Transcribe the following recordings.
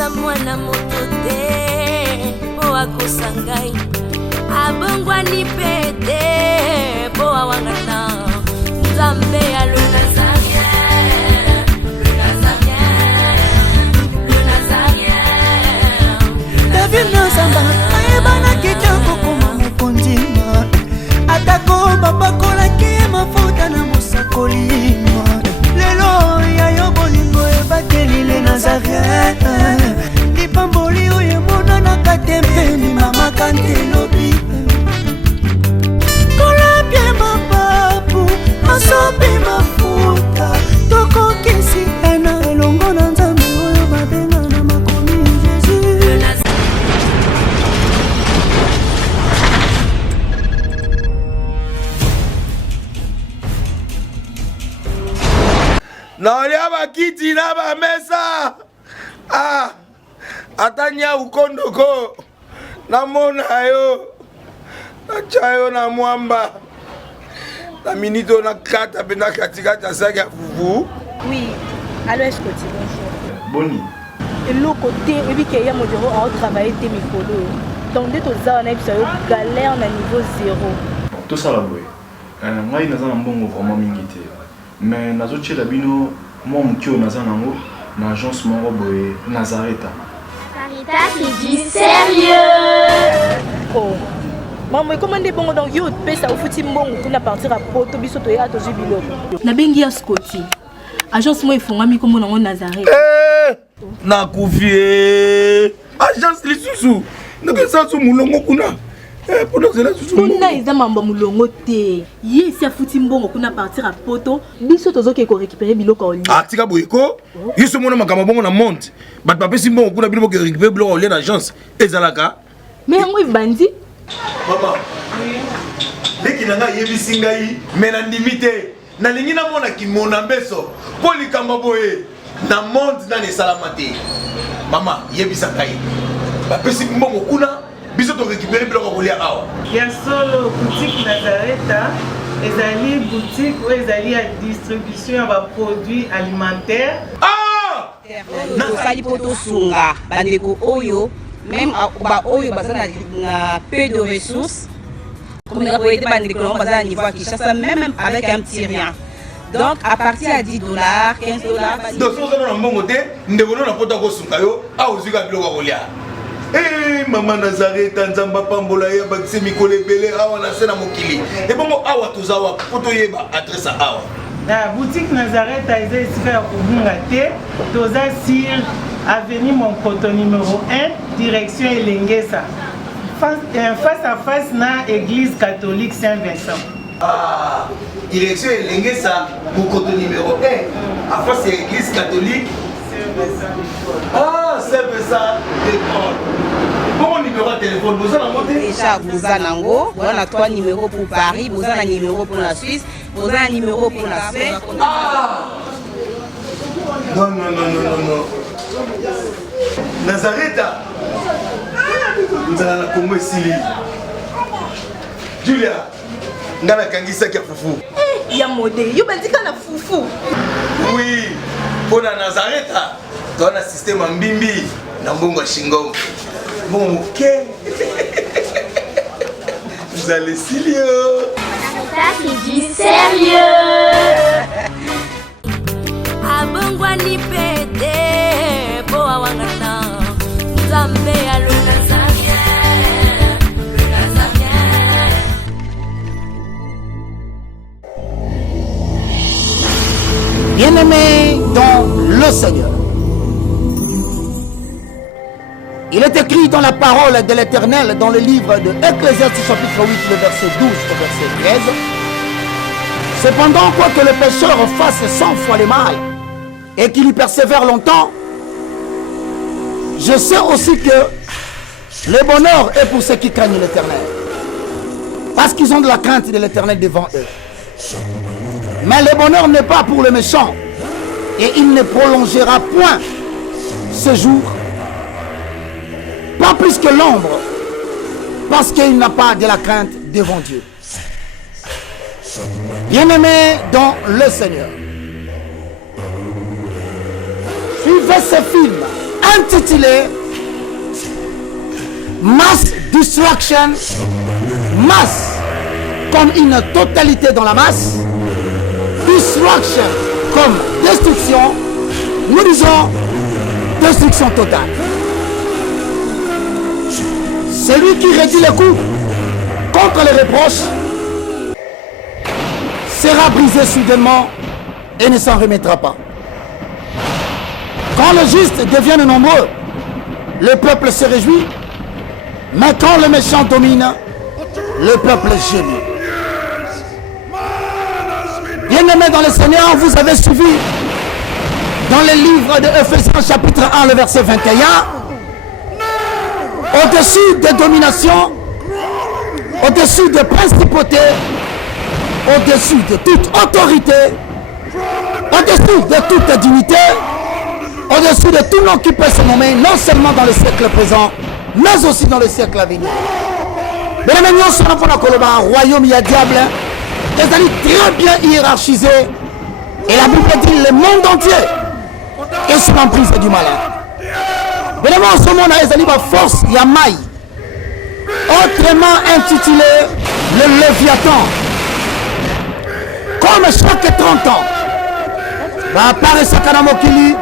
naza mwana moto te po akosa ngai abongwani pete po awangana nzambe ya le nazarien David Nzamba ayebana kitoko koma mokondima atako babakolaki mafuta na mosakolima lelo yayo bolingo ebateli le Nazarien lipamboli oyo emonanaka te mpeni mama kantelobi kolapie mapapu masopi mafuta tokokisi ena elongo na nzambe oyo babenga na makomi Jésus. naolia bakiti na bamesa atanya ukondoko namona yo nacha yo na mwamba na minito na kata pena katikati ya saki ya fufu. Oui, allô est-ce que tu bonjour. Boni. Et le côté, et puis qu'il y a mon bureau à travailler tes micros. Donc dès que tu as un galère na niveau 0. Tout ça là boy. Moi il n'a pas bon vraiment mingité. Mais nazo tchela bino moi mkio naza nango na agence moko boy Nazareta. Sarita qui dit sérieux. Oh. Maman, comment est bon donc yo pesa au fouti mbongo pour partir à poto biso to ya to jubilo. Na bengi ya Scotty. Agence moi ifungami comme na Nazareta. Na kufie. Agence lisusu. Naka sansu mulongo kuna. Pour nous là susu. Kuna eza mambo mulongo te. Ye si afuti mbongo kuna partir à poto biso tozo ke ko récupérer biloko oli. Ah tika boyeko. Yeso mona makamba bongo na monte. Bat papa si mbongo kuna biloko ke récupérer biloko oli na agence. Ezalaka. Mais moi bandi. Maman. Dès qu'il a yebisi ngai mais na limité. Na lingi na mona ki mona mbeso. Poli kamba boye. Na monde na ne salamate. Mama yebisa ngai. Ba pesi mbongo kuna biso to récupérer biloko kolia awa. Ya solo boutique Nazareta ezali boutique où ezali à distribution ya produits alimentaires. Ah! Sali poto sunga bandeko oyo même ba oyo bazana na peu de ressources comme la boîte bandeko on bazana niveau à Kinshasa même avec un petit rien. Donc à partir à $10, $15. Donc si on a un bon côté, nous devons na poto ko sunga yo a ozuka biloko kolia. Eh maman Nazareta nzamba pambola ya bakise mikole belé awa na sena mokili. Et bongo awa tozawa poto yeba adresse awa. La boutique Nazareta est ici à Kubungate, Toza Sir, avenue Monkoto numéro 1, direction Elengesa. Face à face na église catholique Saint-Vincent. Ah, direction Elengesa, Monkoto numéro 1, à face à l'église catholique Saint-Vincent. Ah, Saint-Vincent d'école. Bon numéro de téléphone, vous allez monter. Déjà vous avez nango, on a 3 numéros pour Paris, vous avez un numéro pour la Suisse, vous avez un numéro pour la Suède. Ah! Non. Nazareta. Nous allons la Congo Sili. Julia, nous allons kangisa kia fufu. Eh, ya modé, yo bandika na fufu. Oui, pour la Nazareta, tu as un système en bimbi, na mbongo shingom. Bon, ok. Vous allez Silio. Sarita qui dit sérieux. abongwani pete po awangana nzambe ya le Nazarien. Bien-aimés dans le Seigneur, il est écrit dans la parole de l'Éternel dans le livre de Ecclésiaste chapitre 8, le verset 12 au verset 13. Cependant, quoique le pécheur fasse 100 fois le mal et qu'il y persévère longtemps, je sais aussi que le bonheur est pour ceux qui craignent l'Éternel, parce qu'ils ont de la crainte de l'Éternel devant eux. Mais le bonheur n'est pas pour le méchant, et il ne prolongera point ce jour, pas plus que l'ombre, parce qu'il n'a pas de la crainte devant Dieu. Bien-aimés dans le Seigneur, suivez ce film intitulé Mass Destruction, masse comme une totalité dans la masse, destruction comme destruction, nous disons destruction totale. Celui qui réduit les coups contre les reproches sera brisé soudainement et ne s'en remettra pas. Quand les justes deviennent nombreux, le peuple se réjouit, mais quand le méchant domine, le peuple gémit. Bien-aimés dans le Seigneur, vous avez suivi dans le livre de Ephésiens chapitre 1, le verset 21, au-dessus des dominations, au-dessus des principautés, au-dessus de toute autorité, au-dessus de toute dignité, au-dessus de tout nom qui peut se nommer, non seulement dans le siècle présent, mais aussi dans le siècle à venir. Bien-aimés, nous sommes un royaume, il y a diable, les amis très bien hiérarchisés, et la Bible dit le monde entier est sous l'emprise du malin. Bien-aimés, en ce moment, les amis, force, il y a maille, autrement intitulé le Léviathan. Comme chaque 30 ans, va apparaître Sakanamokili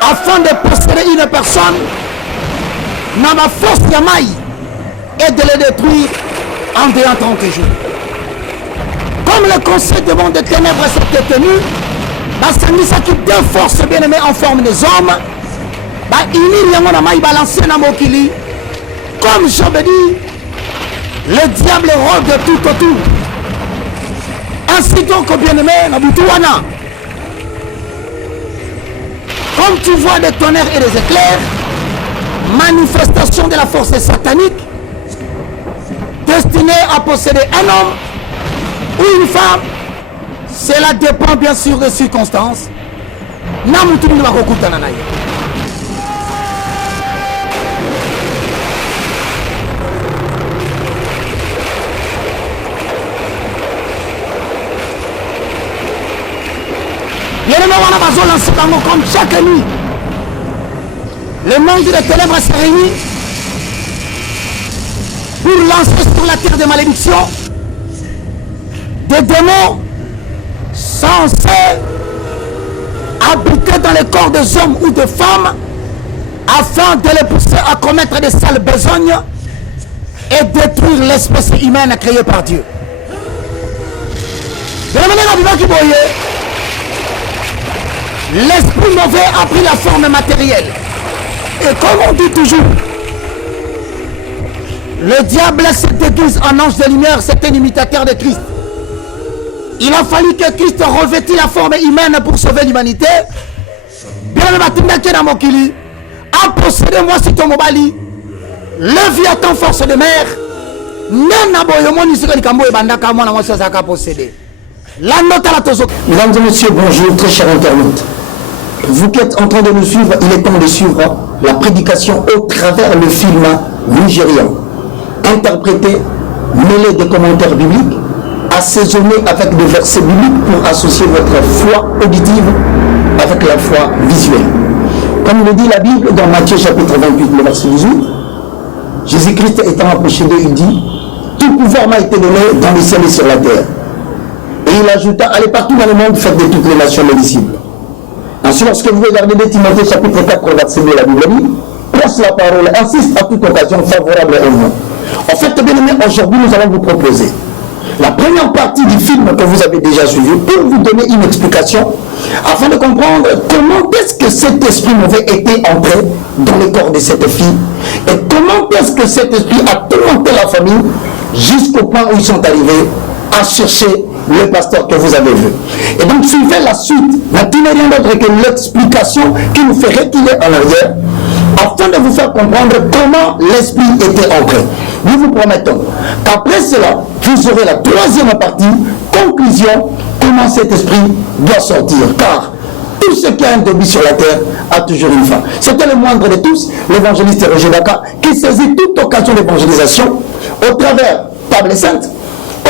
afin de posséder une personne dans ma force Yamaï et de le détruire en 30 jours. Comme le conseil de monde des ténèbres s'est tenu, Bassangisa qui deux forces bien-aimées en forme des hommes, il y a un balancé dans Mokili. Comme je me dis, le diable rôde de tout autour. Ainsi donc, bien-aimé, Nabutuana, comme tu vois des tonnerres et des éclairs, manifestation de la force satanique, destinée à posséder un homme ou une femme, cela dépend bien sûr des circonstances. Namutuni Makokutananaye. Comme chaque nuit, le monde des ténèbres se réunit pour lancer sur la terre des malédictions des démons censés habiter dans les corps des hommes ou des femmes afin de les pousser à commettre des sales besognes et détruire l'espèce humaine créée par Dieu. De la manière qui voyait, l'esprit mauvais a pris la forme matérielle. Et comme on dit toujours, le diable se déguise en ange de lumière, c'est un imitateur de Christ. Il a fallu que Christ revêtît la forme humaine pour sauver l'humanité. Bien le matin qui est dans mon kili, a possédé moi si ton mobali, Léviathan force de mer, Mesdames et messieurs, bonjour, très chers internautes. Vous qui êtes en train de nous suivre, il est temps de suivre la prédication au travers le film nigérian, interprété, mêlé de commentaires bibliques, assaisonné avec des versets bibliques pour associer votre foi auditive avec la foi visuelle. Comme le dit la Bible dans Matthieu chapitre 28, le verset 18, Jésus-Christ étant approché d'eux, il dit, tout pouvoir m'a été donné dans les cieux et sur la terre. Et il ajouta, allez partout dans le monde, faites de toutes les nations mes disciples. Ainsi, lorsque vous regardez de Timothée chapitre 4, verset 2, la Bible dit, presse la parole, insiste à toute occasion favorable au monde. En fait, bien aimé, aujourd'hui, nous allons vous proposer la première partie du film que vous avez déjà suivi pour vous donner une explication afin de comprendre comment est-ce que cet esprit mauvais était entré dans le corps de cette fille et comment est-ce que cet esprit a tourmenté la famille jusqu'au point où ils sont arrivés à chercher le pasteur que vous avez vu. Et donc suivez la suite, n'a rien d'autre que l'explication qui nous fait reculer en arrière afin de vous faire comprendre comment l'esprit était entré. Nous vous promettons qu'après cela, vous aurez la troisième partie, conclusion, comment cet esprit doit sortir. Car tout ce qui a un début sur la terre a toujours une fin. C'était le moindre de tous, l'évangéliste Roger Daka, qui saisit toute occasion d'évangélisation au travers Table Sainte,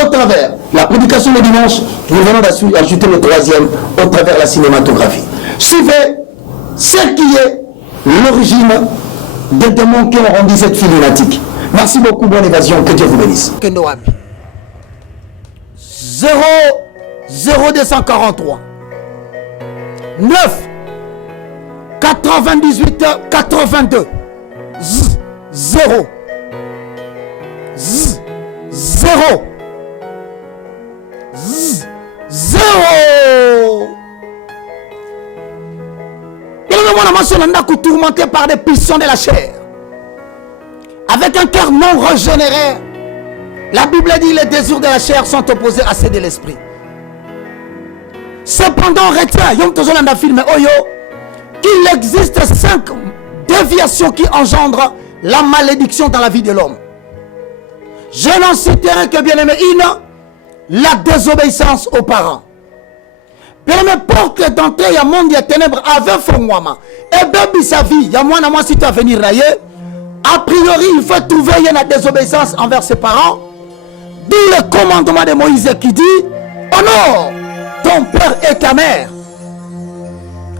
au travers la prédication de dimanche, nous venons d'ajouter le troisième au travers la cinématographie. Suivez ce qui est l'origine des démons qui ont rendu cette fille lunatique. Merci beaucoup, bonne évasion, que Dieu vous bénisse. 00243 9 98 82 0 0 tourmenté par des puissants de la chair, avec un cœur non régénéré. La Bible dit les désirs de la chair sont opposés à ceux de l'esprit. Cependant, retiens, qu'il existe 5 déviations qui engendrent la malédiction dans la vie de l'homme. Je n'en citerai que bien aimé une, la désobéissance aux parents. Bien aimé, porte d'entrée, il y a monde, il y a ténèbres, avec Fongwama. Et baby sa vie, il y a moi, si tu vas venir railler, a priori, il faut trouver une désobéissance envers ses parents. D'où le commandement de Moïse qui dit, honore ton père et ta mère,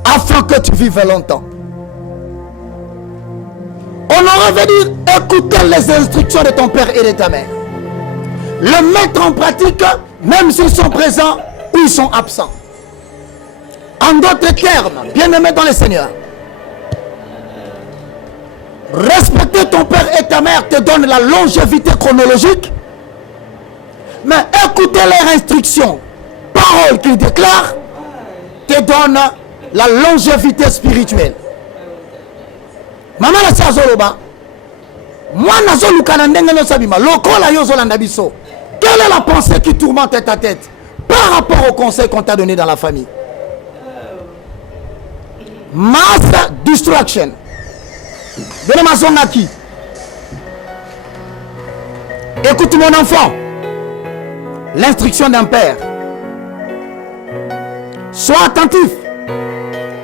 afin que tu vives longtemps. Honorer veut dire écouter les instructions de ton père et de ta mère. Le mettre en pratique, même s'ils sont présents ou ils sont absents. En d'autres termes, bien-aimé dans le Seigneur, respecter ton père et ta mère te donne la longévité chronologique, mais écouter leurs instructions, paroles qu'ils déclarent, te donne la longévité spirituelle. Maman la Sazoloba, moi Nazoluka Ndenge Sabima, Lokola Yozolanda Biso. Quelle est la pensée qui tourmente ta tête par rapport au conseil qu'on t'a donné dans la famille? Mass distraction. Écoute mon enfant, l'instruction d'un père. Sois attentif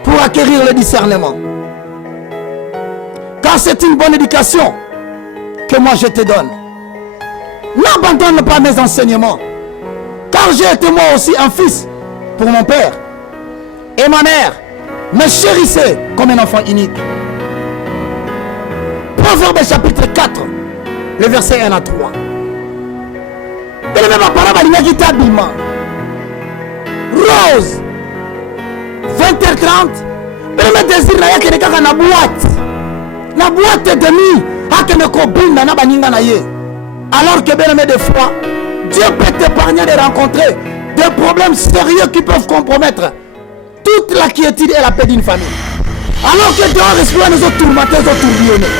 pour acquérir le discernement. Car c'est une bonne éducation que moi je te donne. N'abandonne pas mes enseignements. Car j'ai été moi aussi un fils pour mon père. Et ma mère me chérissait comme un enfant unique. Proverbe chapitre 4, le verset 1 à 3. Rose, 20h30, me désir na boîte. Na boîte de nuit, alors que bien des fois, Dieu peut t'épargner de rencontrer des problèmes sérieux qui peuvent compromettre toute la quiétude et la paix d'une famille. Alors que dehors, l'esprit nous a tourmentés, nous a tourbillonnés.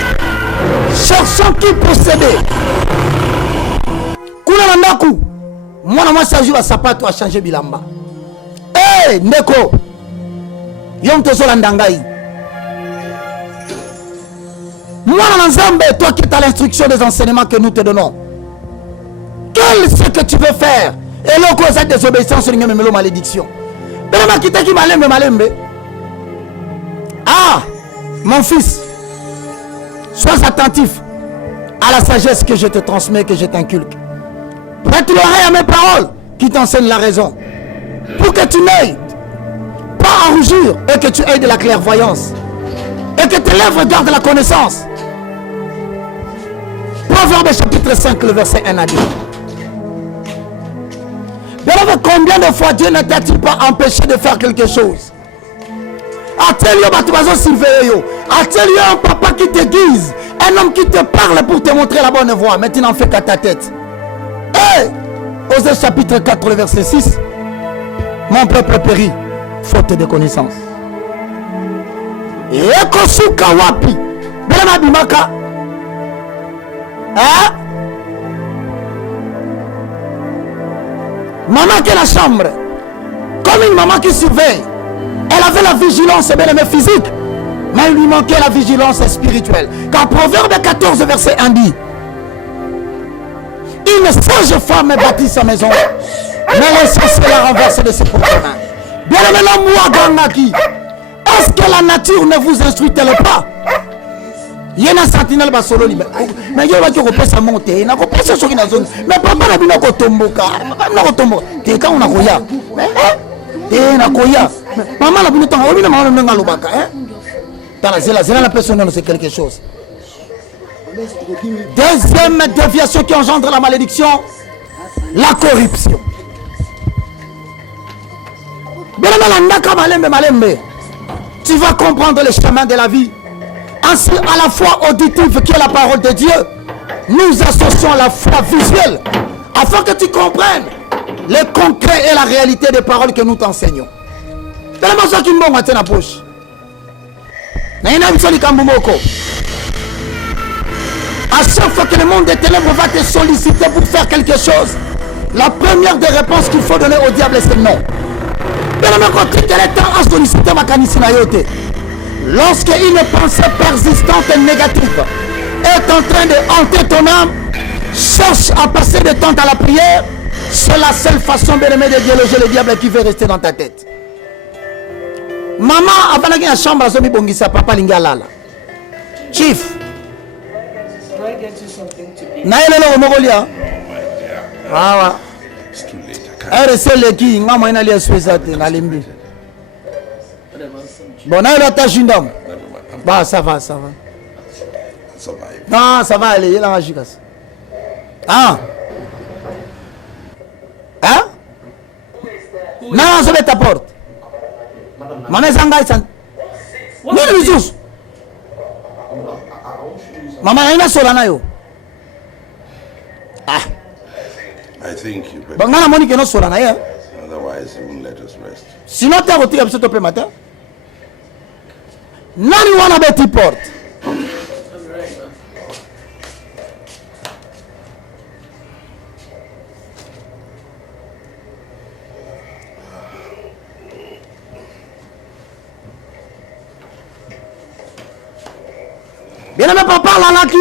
Cherchons qui possédait. Kuna Nandaku, moi, ça joue à sapato à changer bilamba. Eh, Neko, Yom Tozolandangaï. Moi, Nzambe, toi qui as l'instruction des enseignements que nous te donnons, quel est ce que tu veux faire? Et là, cause de désobéissance, il y a une malédiction. Ah, mon fils, sois attentif à la sagesse que je te transmets, que je t'inculque. Prête l'oreille à mes paroles qui t'enseignent la raison, pour que tu n'ailles pas à rougir et que tu aies de la clairvoyance et que tes lèvres gardent la connaissance. Proverbe chapitre 5, le verset 1 à 2. Combien de fois Dieu ne t'a-t-il pas empêché de faire quelque chose? A-t-il un papa qui te guise, un homme qui te parle pour te montrer la bonne voie, mais tu n'en fais qu'à ta tête? Hey! Osée chapitre 4, le verset 6. Mon peuple périt, faute de connaissance. Et Kosuka wapi? Bela bimaka. Hein? Maman qui est la chambre, comme une maman qui surveille, elle avait la vigilance bien physique, mais il lui manquait la vigilance spirituelle. Car Proverbe 14, verset 1 dit, une sage femme bâtit sa maison, mais l'insensé la renverse de ses propres mains. Bien maintenant, moi, Gangaki, est-ce que la nature ne vous instruit-elle pas? Il y a un sentinelle basolo libre. Mais il y a un qui sa monter. Il y a un qui na zone. Mais papa n'a pas de tomboka. N'a pas tomboka. T'es quand on a koya. T'es na koya. Maman n'a pas de temps. On n'a pas de C'est là la personne, c'est quelque chose. Deuxième déviation qui engendre la malédiction, la corruption. Tu vas comprendre le chemin de la vie. Ainsi, à la fois auditive qui est la parole de Dieu, nous associons la foi visuelle afin que tu comprennes le concret et la réalité des paroles que nous t'enseignons. À chaque fois que le monde des ténèbres va te solliciter pour faire quelque chose, la première des réponses qu'il faut donner au diable, c'est non. Lorsque une pensée persistante et négative est en train de hanter ton âme, cherche à passer de temps à la prière. C'est la seule façon bien aimé de déloger le diable qui veut rester dans ta tête. Maman, avant d'aller à la chambre, elle a dit papa Lingala. Chief. Naël est au Mongolia. Ah ouais. Elle est celle qui m'a dit qu'elle est limbi. Bon, Naël est à Jindam. Bah, ça va, ça va. Non, ça va aller, il est là, Jikas. Ah. Hein? Non, ça va ta porte. Maman Zangai San. Non, non, non. Maman, il y a Solana yo. Ah. I think you better. Bon, on a Monique no Solana ya. Otherwise, he won't let us rest. Sinon, tu as retiré ce topé matin. Nani wana beti porte. Bien aimé papa, là qui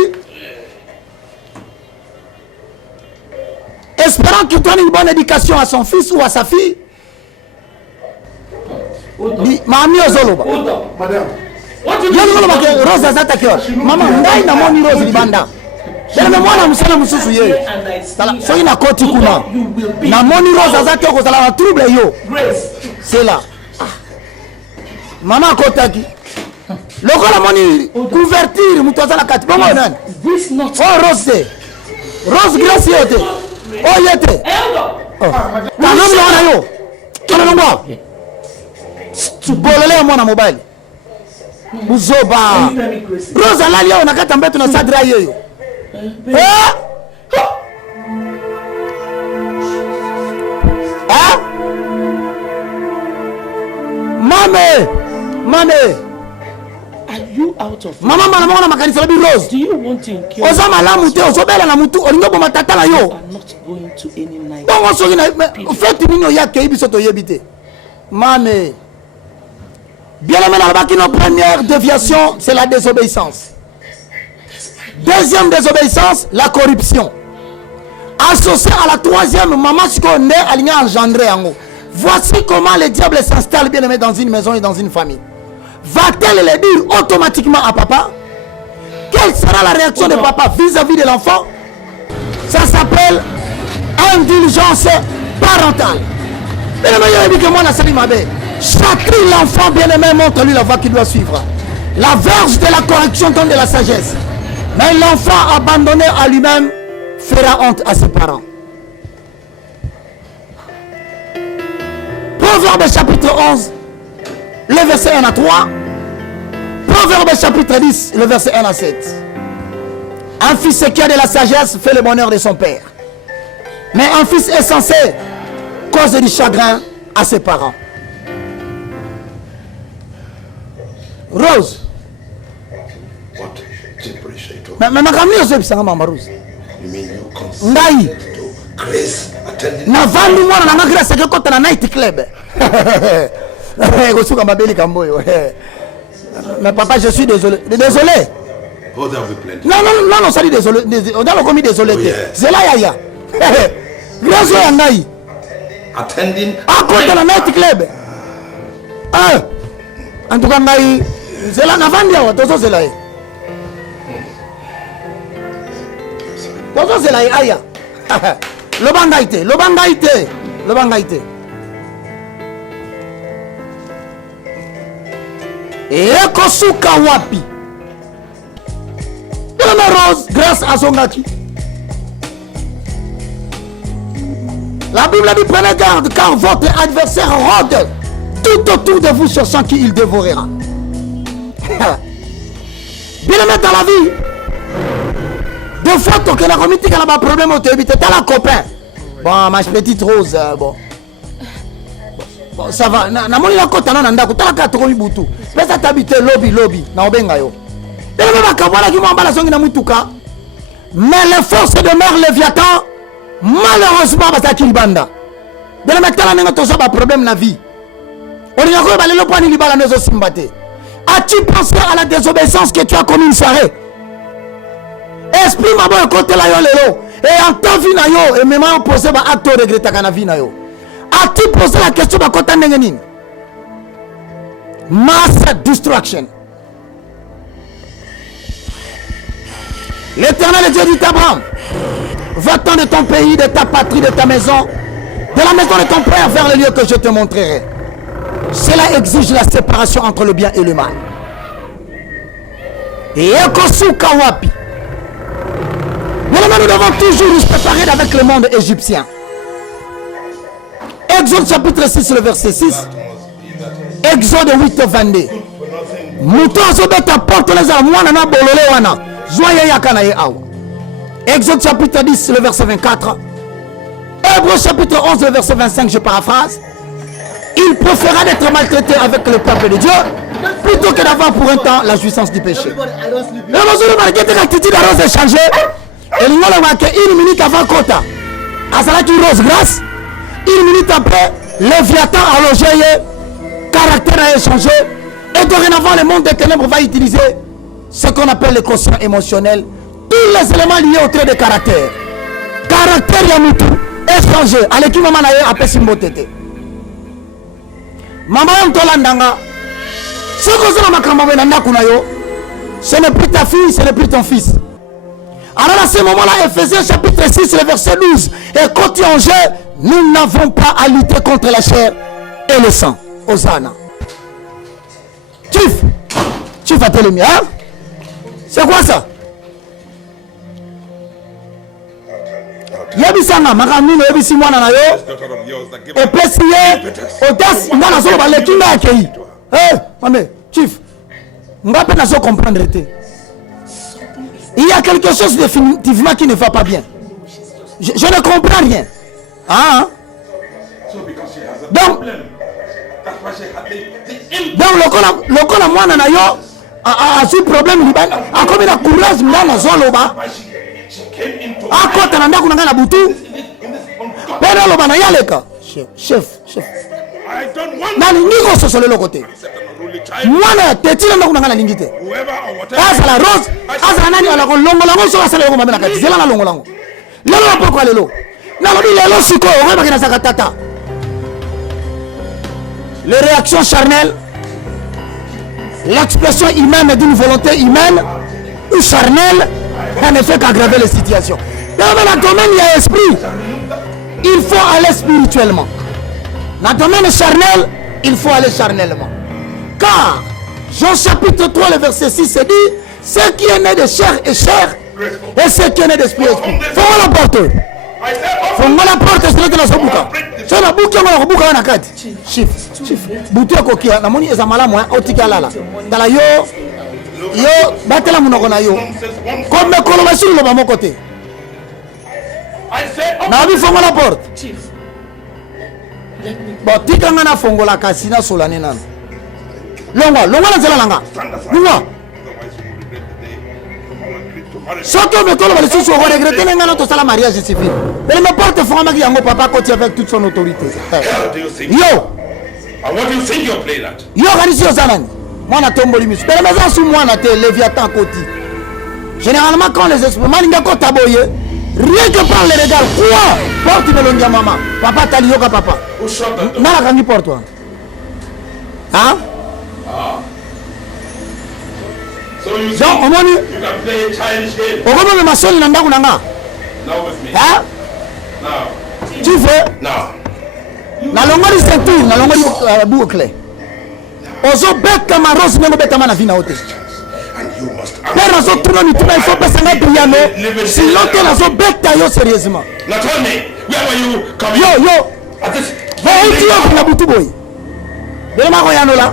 espérant qu'il donne une bonne éducation à son fils ou à sa fille. Mami Ozoloba. Madame. Rose azatakiwa. Mama ndai na moni Rose libanda. Bien aimé mwana musana mususu ye. So ina koti kuna. Na moni Rose azatakiwa kozala na trouble yo. C'est là. Mama kotaki. Lokola moni couverture mutoza la kati bongo nani oh Rose Rose Grace yote oh yete oh kanam na yo kana ngwa bolele mwana mobile buzoba Rose alali yo nakata mbetu na sadra yeyo eh mame you out of mama mwana makanisa bi Rose do you want to kill oza malamu te ozobela na mutu olingo bo matata na yo I'm not going to any night bongo soki na fete nino yake biso to yebite mame bien aimé la baki no première déviation c'est la désobéissance. Deuxième désobéissance, la corruption. Associé à la troisième, maman siko ne aligné engendré yango. Voici comment le diable s'installe bien aimé dans une maison et dans une famille. Va-t-elle le dire automatiquement à papa? Quelle sera la réaction de papa vis-à-vis de l'enfant? Ça s'appelle indulgence parentale. Chacun l'enfant bien-aimé montre-lui la voie qu'il doit suivre. La verge de la correction donne de la sagesse. Mais l'enfant abandonné à lui-même fera honte à ses parents. Proverbe chapitre 11, le verset 1 à 3. Proverbe chapitre 10, le verset 1 à 7. Un fils qui a de la sagesse fait le bonheur de son père. Mais un fils insensé cause du chagrin à ses parents. Rose. Mais ma camille aussi ça mama Rose. Ndai. Na vandu mwana na grace ke kota na night club. Gosuka mabeli kamboyo. Mais papa, je suis désolé. Désolé. Non, ça dit désolé. On a commis désolé. C'est là yaya. Grâce à Ndai. Attending. À côté de la night club. En tout cas, Ndai. C'est là, Navandia, tout ça c'est là. Tout ça c'est là, aïe. Le bangaïté, le bangaïté, le bangaïté. ekosuka wapi. Bien-aimé Rose, grâce à son gaki. La Bible dit prenez garde car votre adversaire rôde tout autour de vous cherchant qui il dévorera. Bien-aimé dans la vie, deux fois que la comité qui a un problème au télé, t'as la copain. Bon, ma petite Rose, bon. Bon, ça va. Na moni la kota na ndako, t'as la carte comme butu. Mais ça t'habite lobby, na obenga yo. Bien-aimé bakabwana qui m'embala songi na mutuka. Mais les forces de mer Léviathan, malheureusement, parce qu'il banda. Bien-aimé tala nenga tosa ba problème na vie. On y a quoi balé le point ni bala nezo simbate. As-tu pensé à la désobéissance que tu as commis une soirée? Esprit m'a bon côté la yo lelo. Et en ta vie na yo, et même en posé ba acte de regret à na vie na yo. As-tu posé la question ba côté nengenin? Mass destruction. L'Éternel Dieu dit à Abraham, va-t'en de ton pays, de ta patrie, de ta maison, de la maison de ton père vers le lieu que je te montrerai. Cela exige la séparation entre le bien et le mal. Et ekosuka wapi. Nous devons toujours nous préparer avec le monde égyptien. Exode chapitre 6, le verset 6. Exode 8, 22. Mouton azobeta porte les armoires na bolole wana. Joye yakana ye awa. Exode chapitre 10, le verset 24. Hébreux chapitre 11, le verset 25, je paraphrase. Il préféra d'être maltraité avec le peuple de Dieu plutôt que d'avoir pour un temps la jouissance du péché. Le monsieur de Marquette l'attitude de Rose est changée. Et il a marqué une minute avant Kota. À cela qui Rose grâce. Une minute après, Léviathan a logé, caractère a échangé. Et dorénavant, le monde des ténèbres va utiliser ce qu'on appelle le quotient émotionnel. Tous les éléments liés au trait de caractère. Caractère Yamutu échangé. Avec qui maman a appelé Simbotete. Maman Tolandanga. Ce que c'est la ce n'est plus ta fille, ce n'est plus ton fils. Alors à ce moment-là, Ephésiens chapitre 6, le verset 12. Et quand tu en jeu, nous n'avons pas à lutter contre la chair et le sang. Hosanna. Tu vas te le mieux, hein? C'est quoi ça? Yabisanga, makamino yabisi mwana na yo. Et préciser, audace, ngana solo baleki na akei. Eh, mame, chief. Ngape na so comprendre te. Il y a quelque chose définitivement qui ne va pas bien. Je ne comprends rien. Hein? Donc le la mwana na yo a ce problème liban a comme la courage mwana zoloba a kota na ndako na butu pena loba na yaleka chef nani niko sosole le côté mwana tetila ndako na lingite asa la Rose asa nani ala ko longo lango so asa le ko mabena kati zela na longo lango lelo la pourquoi lelo na lobi lelo siko o ba kina sakatata. Les réactions charnelles, l'expression humaine d'une volonté humaine ou charnelle, elle ne fait qu'aggraver les situations. Dans le domaine, il y a esprit. Il faut aller spirituellement. Dans le domaine charnel, il faut aller charnellement. Car, Jean chapitre 3, le verset 6 se dit, ce qui est né de chair est chair, et ce qui est né d'esprit est esprit. Faut la porte. Faut la porte, c'est le sobuka. C'est la boucle qui est boucle na kati. Chief. Boutu ya kokia na moni eza malamu otika lala. Dala yo batela munoko na yo. Comme kolo basili lo ba mon côté. Na bi fongo la porte. Bon tika ngana fongo la kasina solane nana. Longa na zela langa. Longa. Surtout me kolo balisi so regretter ngana to sala mariage civil. Mais me porte fongo ki yango papa côté avec toute son autorité. Yo And what do you think you're playing at? Yo kanisi yo zanani. Mwana tomboli misu. Pele maza su mwana te Léviathan koti. Généralement quand les esprits malinga kota boye, rien que par le regard, quoi? Porte melongia maman. Papa tali yoka papa. Who shot that door? Nala kangi porte toi. Hein? So you Donc on moni you can play a childish game. okomo me masoli na ndaku nanga. Now with me. Hein? Now. Tu veux? Now. Na longoli ceinture, na longoli boucle. ozo beta ma rose nengo beta ma na vina ote père nazo tuna ni tuna il faut passer na brillano sinon te nazo beta yo sérieusement yo va uti na butu boy bele ma ko yanola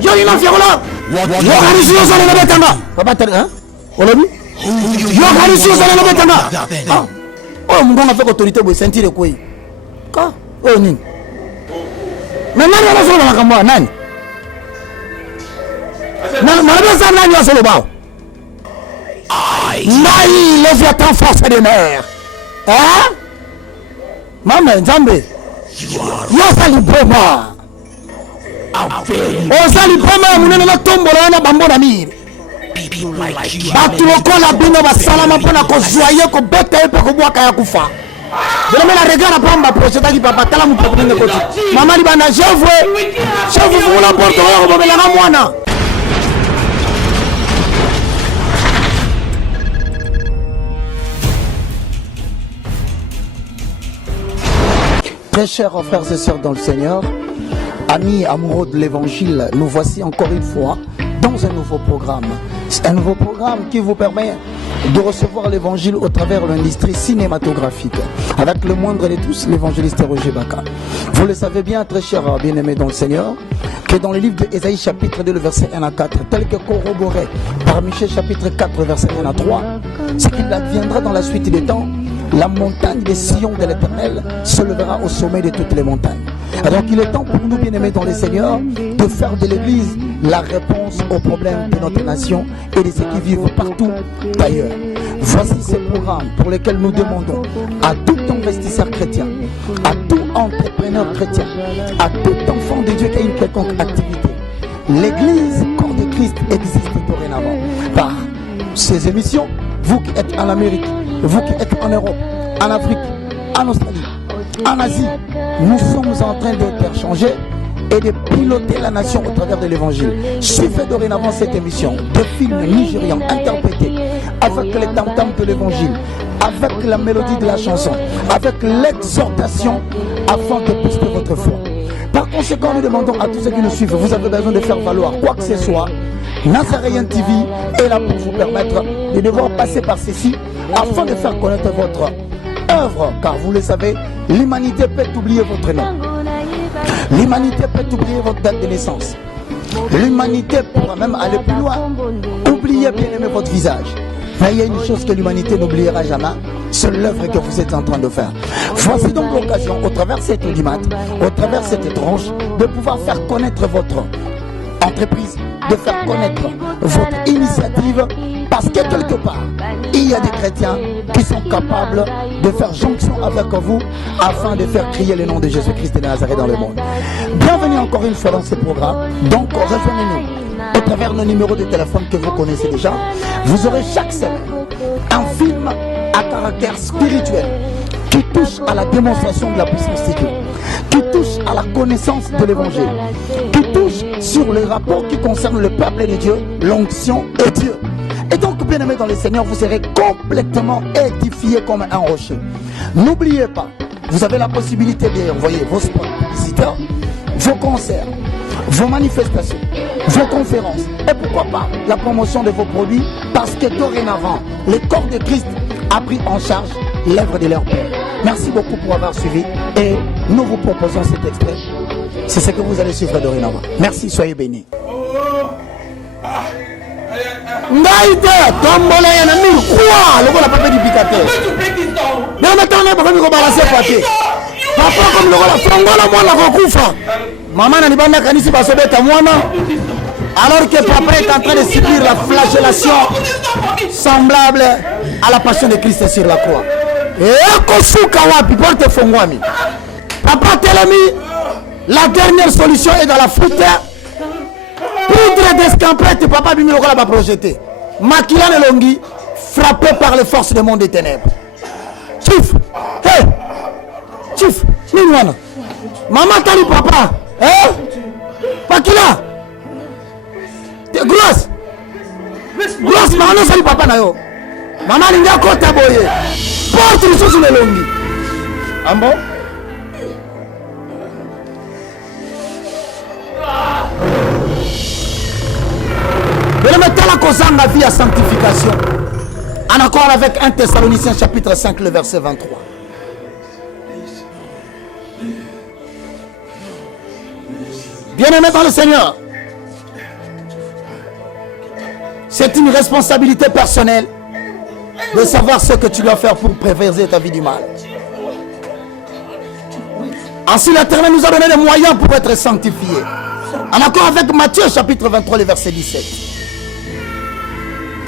yo ina fiola yo harisi yo sala na betanga papa tari hein olobi yo harisi yo sala na betanga oh mungonga fait autorité boy sentir ko yi ka oh nini mais nani ana solo makambo nani na besa nani wa solo bao nai Léviathan force des mers hein mama nzambe yo sali boma osali boma munene na tombola wana bambo na mire bato lokola bino basalama mpona kozwaye kobeta ye mpe kobwaka ya kufa Beleme la regarde pas ma projet qui papa tala mu papa ne koti. Maman li bana chef vous la porte au bobela na mwana. Très chers frères et sœurs dans le Seigneur, amis amoureux de l'évangile, nous voici encore une fois dans un nouveau programme. C'est un nouveau programme qui vous permet de recevoir l'évangile au travers de l'industrie cinématographique. Avec le moindre de tous, l'évangéliste Roger Baka. Vous le savez bien, très chers bien-aimés dans le Seigneur, que dans le livre d'Ésaïe chapitre 2, le verset 1 à 4, tel que corroboré par Michée chapitre 4, verset 1 à 3, c'est qu'il adviendra dans la suite des temps, la montagne des sillons de l'Éternel se lèvera au sommet de toutes les montagnes. Alors qu'il est temps pour nous, bien-aimés dans le Seigneur, de faire de l'Église la réponse aux problèmes de notre nation et de ceux qui vivent partout ailleurs. Voici ces programmes pour lesquels nous demandons à tout investisseur chrétien, à tout entrepreneur chrétien, à tout enfant de Dieu qui a une quelconque activité. L'Église, corps de Christ, existe dorénavant. Par ces émissions, vous qui êtes en Amérique, vous qui êtes en Europe, en Afrique, en Australie, en Asie, nous sommes en train d'interchanger et de piloter la nation au travers de l'évangile. Suivez dorénavant cette émission de films nigérians interprétés avec les tam-tams de l'évangile, avec la mélodie de la chanson, avec l'exhortation afin de booster votre foi. Par conséquent, nous demandons à tous ceux qui nous suivent, vous avez besoin de faire valoir quoi que ce soit. Nazaréen TV est là pour vous permettre de devoir passer par ceci afin de faire connaître votre œuvre, car vous le savez, l'humanité peut oublier votre nom. L'humanité peut oublier votre date de naissance. L'humanité pourra même aller plus loin. Oubliez bien aimer votre visage. Mais il y a une chose que l'humanité n'oubliera jamais, c'est l'œuvre que vous êtes en train de faire. Voici donc l'occasion, au travers de cette audimat, au travers de cette tranche, de pouvoir faire connaître votre entreprise, de faire connaître votre initiative, parce que quelque part, il y a des chrétiens qui sont capables de faire jonction avec vous afin de faire crier le nom de Jésus-Christ de Nazareth dans le monde. Bienvenue encore une fois dans ce programme. Donc, rejoignez-nous au travers nos numéros de téléphone que vous connaissez déjà. Vous aurez chaque semaine un film à caractère spirituel qui touche à la démonstration de la puissance de Dieu, qui touche à la connaissance de l'évangile, qui touche sur les rapports qui concernent le peuple de Dieu, l'onction et Dieu. Et donc, bien aimés dans le Seigneur, vous serez complètement édifiés comme un rocher. N'oubliez pas, vous avez la possibilité d'envoyer vos spots publicitaires, vos concerts, vos manifestations, vos conférences, et pourquoi pas la promotion de vos produits, parce que dorénavant, le corps de Christ a pris en charge l'œuvre de leur Père. Merci beaucoup pour avoir suivi et nous vous proposons cet extrait. C'est ce que vous allez suivre dorénavant. Merci, soyez bénis. Ndaïte, tombola ya na mire quoi, le la papier du picateur. Mais maintenant on va me balancer papier. Papa comme le la fongola mwana kokufa. Maman na libanda kanisi basobeta mwana. Alors que papa est en train de subir la flagellation semblable à la passion de Christ sur la croix. Et kosuka wapi porte fongwami. Papa telemi, la dernière solution est dans la fruitière. Poudre d'escampette, papa bimi lokola ba projeté. Makila Nelongi, frappé par les forces du monde des ténèbres. Chief, hey, Chief, Ningwana. Maman tali papa, hein? Makila, grosse, maman sali papa na yo. Maman linga kota boye. Porte les choses Nelongi. Ambo? kozanga vie à sanctification. En accord avec 1 Thessaloniciens chapitre 5, le verset 23. Bien-aimé dans le Seigneur, c'est une responsabilité personnelle de savoir ce que tu dois faire pour préserver ta vie du mal. Ainsi l'Éternel nous a donné les moyens pour être sanctifiés. En accord avec Matthieu chapitre 23, le verset 17.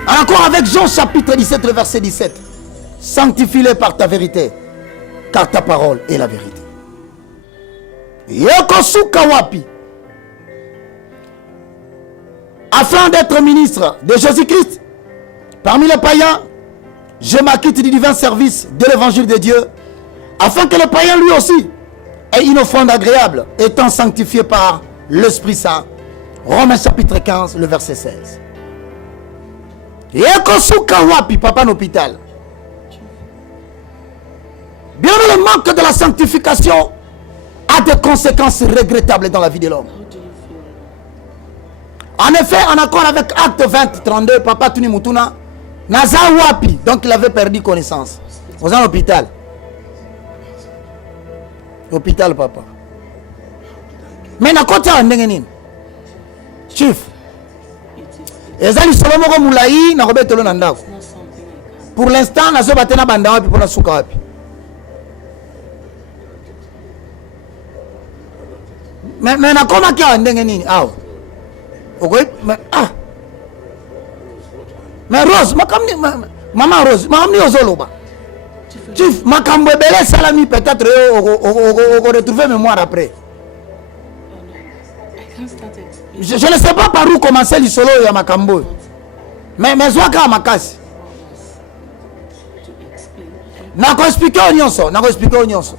En accord avec Jean chapitre 17, le verset 17. Sanctifie-les par ta vérité, car ta parole est la vérité. Yokosuka wapi. Afin d'être ministre de Jésus-Christ, parmi les païens, je m'acquitte du divin service de l'évangile de Dieu, afin que le païen lui aussi ait une offrande agréable, étant sanctifié par l'Esprit Saint. Romains chapitre 15, le verset 16. Yokosuka wapi, papa n'hôpital. Bien que le manque de la sanctification a des conséquences regrettables dans la vie de l'homme. En effet, en accord avec Acte 20, 32, papa Tuni Mutuna, Naza wapi, donc il avait perdu connaissance. Vous êtes à l'hôpital. Hôpital, papa. Mais na côté en Nengenin. Chief. Ezali Solomoko Moulaï, na Robert Tolo Nandao. Pour l'instant, na Zobatena Banda wapi, pour na Souka wapi. Mais na comment qui a en Nengenin? Ah. Mais Rose, maman Rose, maman Ozoloba. Chief, makambo belé salami peut-être on retrouver mémoire après. Je ne sais pas par où commencer l'isolo ya makambo. Mais zwaka makasi. Na ko expliquer au nyonso,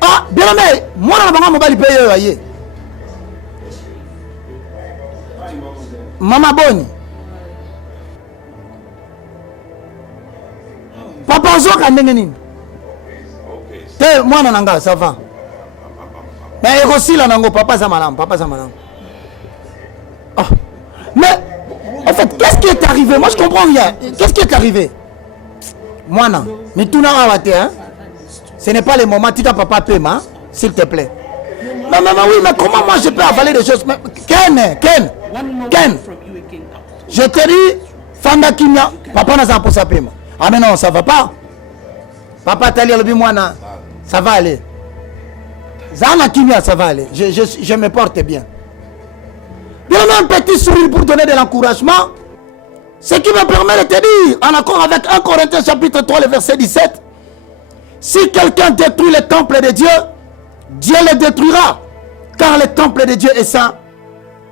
Ah, bien aimé, moi na banga mobali paye yo aye. Mama Boni. Papa Zoka Nengenin. Te moi nanga ça va. Mais aussi là nango papa Zamalam, Ah. Mais en fait, qu'est-ce qui est arrivé? Moi je comprends rien. Qu'est-ce qui est arrivé? Moi non. Mais tout n'a pas été, hein. Ce n'est pas le moment tu t'as papa Pema, s'il te plaît. Mais oui, mais comment moi je peux avaler des choses? Ken, je te dis, Fanda Kimia, papa n'a pas pour sa paiement. Ah mais non, ça va pas. Papa Tali Albi Moana, ça va aller. Zana Kimia, ça va aller. Je me porte bien. Bien un petit sourire pour donner de l'encouragement. Ce qui me permet de te dire, en accord avec 1 Corinthiens chapitre 3, le verset 17, si quelqu'un détruit le temple de Dieu, Dieu le détruira, car le temple de Dieu est saint,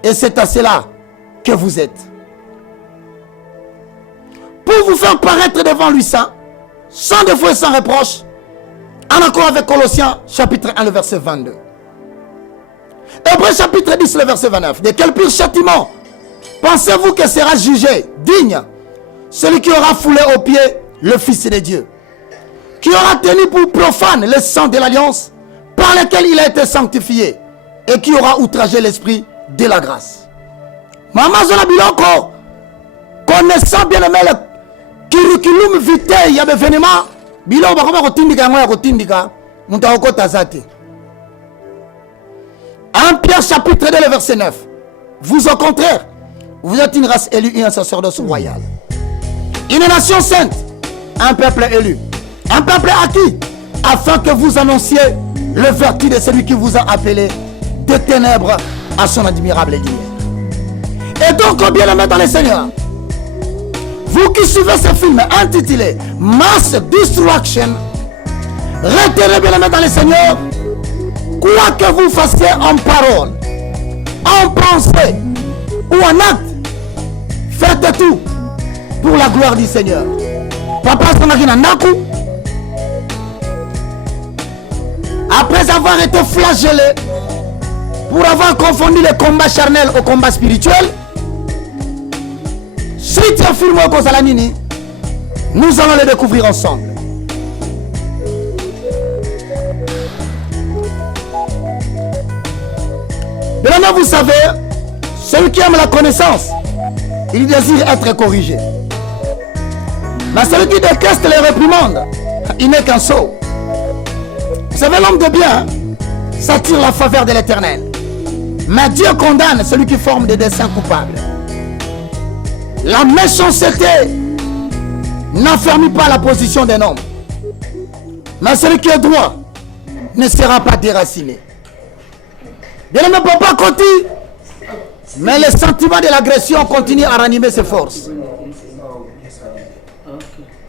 et c'est à cela que vous êtes. Pour vous faire paraître devant lui saint, sans défaut et sans reproche, en accord avec Colossiens chapitre 1, le verset 22. Hébreux chapitre 10, le verset 29. De quel pire châtiment pensez-vous que sera jugé digne celui qui aura foulé aux pieds le Fils de Dieu, qui aura tenu pour profane le sang de l'alliance par lequel il a été sanctifié, et qui aura outragé l'esprit de la grâce. Maman Zola Biloko, connaissant bien aimé le curriculum vitae, il y a des événements, Biloko, comment kotindika, moi kotindika, Moutaoko Tazate. 1 Pierre chapitre 2, le verset 9. Vous au contraire, vous êtes une race élue et un sacerdoce royal. Une nation sainte, un peuple élu, un peuple acquis, afin que vous annonciez le vertu de celui qui vous a appelé des ténèbres à son admirable lumière. Et donc, bien aimé dans le Seigneur, vous qui suivez ce film intitulé Mass Destruction, retenez bien aimé dans le Seigneur, quoi que vous fassiez en parole, en pensée ou en acte, faites tout pour la gloire du Seigneur. Papa Sanakinaku, après avoir été flagellé, pour avoir confondu le combat charnel au combat spirituel, si tu as filmé au Kosalanini, nous allons le découvrir ensemble. Maintenant, vous savez, celui qui aime la connaissance il désire être corrigé. Mais celui qui déteste les réprimandes, il n'est qu'un sot. Vous savez, l'homme de bien s'attire la faveur de l'Éternel. Mais Dieu condamne celui qui forme des desseins coupables. La méchanceté n'affermit pas la position d'un homme. Mais celui qui est droit ne sera pas déraciné. Bien-aimé, papa continue. Mais le sentiment de l'agression continue à ranimer ses forces.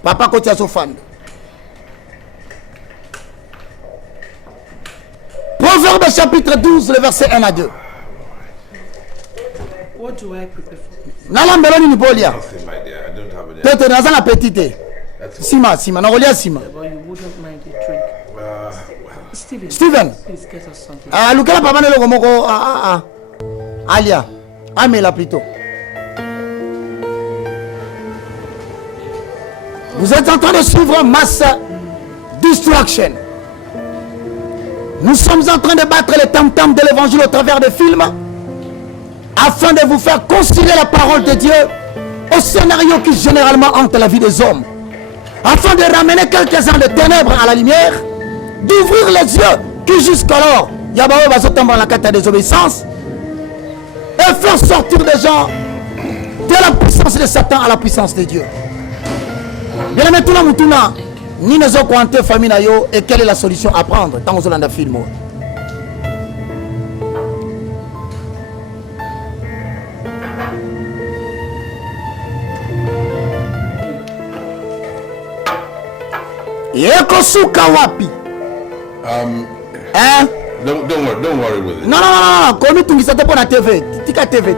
Papa continue à se fan. Proverbe chapitre 12, le verset 1 à 2. What do I prepare for? Nala mbeloni ni bolia. Nothing, my dear. I don't have any. Tete naza na petite. Sima, na rolia sima. But you wouldn't mind a drink. Well, Steven. Please get us something. Ah, lukela papa ne logomoko Alia. Amela plutôt. Vous êtes en train de suivre Mass Distraction. Nous sommes en train de battre les tam-tams de l'évangile au travers des films afin de vous faire considérer la parole de Dieu au scénario qui généralement hante la vie des hommes, afin de ramener quelques-uns de ténèbres à la lumière, d'ouvrir les yeux qui jusqu'alors Yabaou va se tomber dans la carte de désobéissance et faire sortir des gens de la puissance de Satan à la puissance de Dieu. Bien aimé, tout le monde, ni ne zo kwante famille na yo, et quelle est la solution à prendre dans le film? Yeko suka wapi? Hein? don't worry with it. Non. Komi tungisa te pona TV. Tika TV.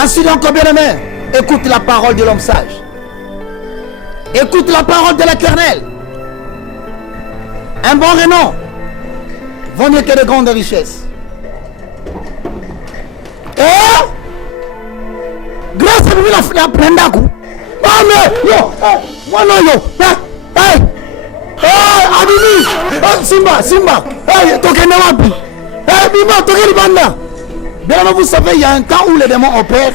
Ainsi donc, bien aimé, écoute la parole de l'homme sage. Écoute la parole de l'Éternel. Un bon renom vaut mieux que de grandes richesses. Grâce à vous, la prenda coup. Simba. Tokene wapi. Bima, tokene banda. Bien, vous savez, il y a un temps où les démons opèrent.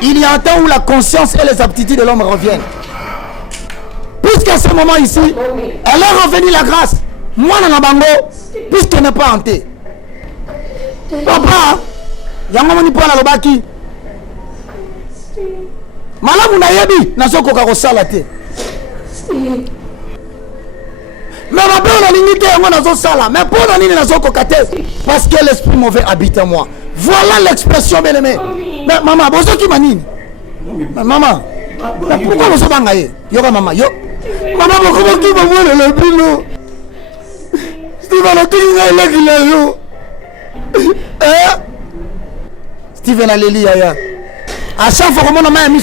Il y a un temps où la conscience et les aptitudes de l'homme reviennent. Puisqu'à ce moment ici, elle est revenue la grâce. Moi, dans la bango, puisqu'elle n'est pas hantée. Papa, yango pas la lobaki. Malamu na yebi, nasoko kakosala te. Mais ma peur n'a limité à nazo sala. Mais pour la ligne nazo kokate, parce que l'esprit mauvais habite en moi. Voilà l'expression bien aimée. Mais maman, bonjour qui manine. Maman, pourquoi vous êtes bangaye? Yoga maman, yo. Maman, pourquoi qui va voir le pino? Steven a tout là qui l'a yo. Steven a l'éli ya. À chaque fois que mon ami a mis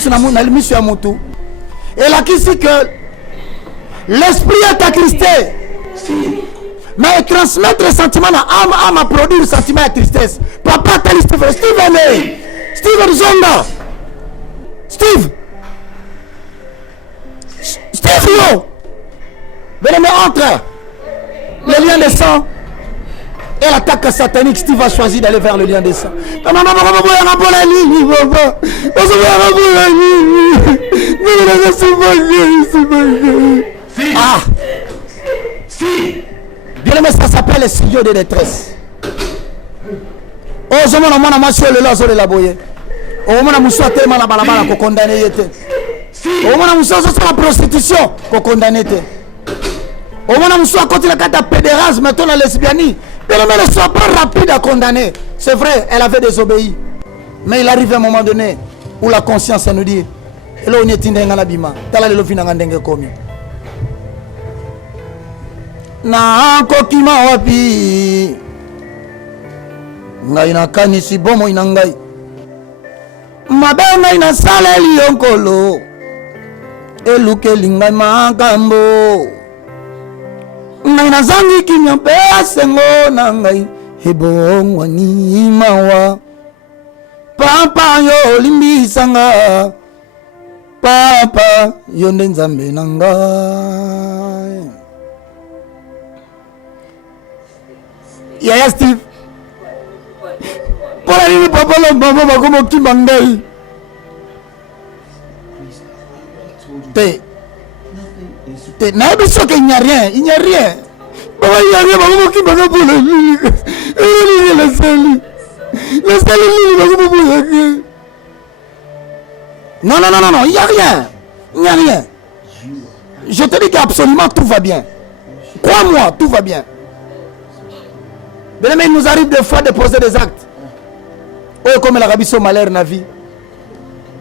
sur la moto, et là qui sait que l'esprit est attristé. Mais transmettre le sentiment à âme à produire le sentiment de tristesse. Papa tel Steven Zonda. Steve yo. Venez entre le lien de sang et l'attaque satanique. Steve a choisi d'aller vers le lien de sang. Ah. Bien aimé, ça s'appelle le studio de détresse. Oh, je m'en ai marché le lazo de la boye. Oh, mon amour soit tellement la balabala qu'on condamne. Oh, mon amour soit la prostitution qu'on condamne. Oh, mon amour soit contre la carte pédérasme, maintenant la lesbianie. Bien aimé, ne soit pas rapide à condamner. C'est vrai, elle avait désobéi. Mais il arrive un moment donné où la conscience nous dit et là on est tindé dans l'abîme. Tala le vina ngandenge komi. Na kokima wapi ngai nakanisi bomo ina ngai mabe ngai na sala lionkolo elukeli ngai makambo ngai nazangi kimya mpe asengo na ngai ebongwani mawa papa yo limbisanga papa yo nde nzambe na ngai. Yaya Steve. Pour aller papa la maman va comme qui mangai. T'es n'a pas sûr qu'il n'y a rien, il n'y a rien. Papa il n'y a rien, maman qui mangai pour le la salle non, il n'y a rien. Il n'y a rien. Je te dis qu'absolument tout va bien. Crois-moi, tout va bien. Mais il nous arrive des fois de poser des actes. Oh, comme la rabisso malheur na vie.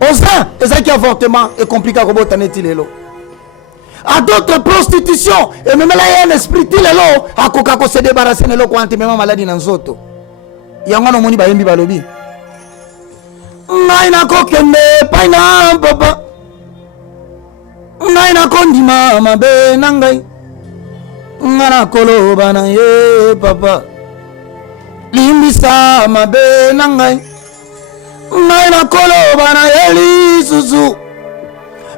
Au sein, et ça qui avortement est compliqué comme botanetilelo. À d'autres prostitutions, et même là il y a un esprit tilelo, à coca se débarrasser de l'eau quand même maladie dans zoto. Il y a un moni bayembi balobi. Naina kokende paina papa. Naina kondima mabe nangai. Ngana kolo bana ye papa. Limbisa mabe nangai. Naina kolo bana ye li susu.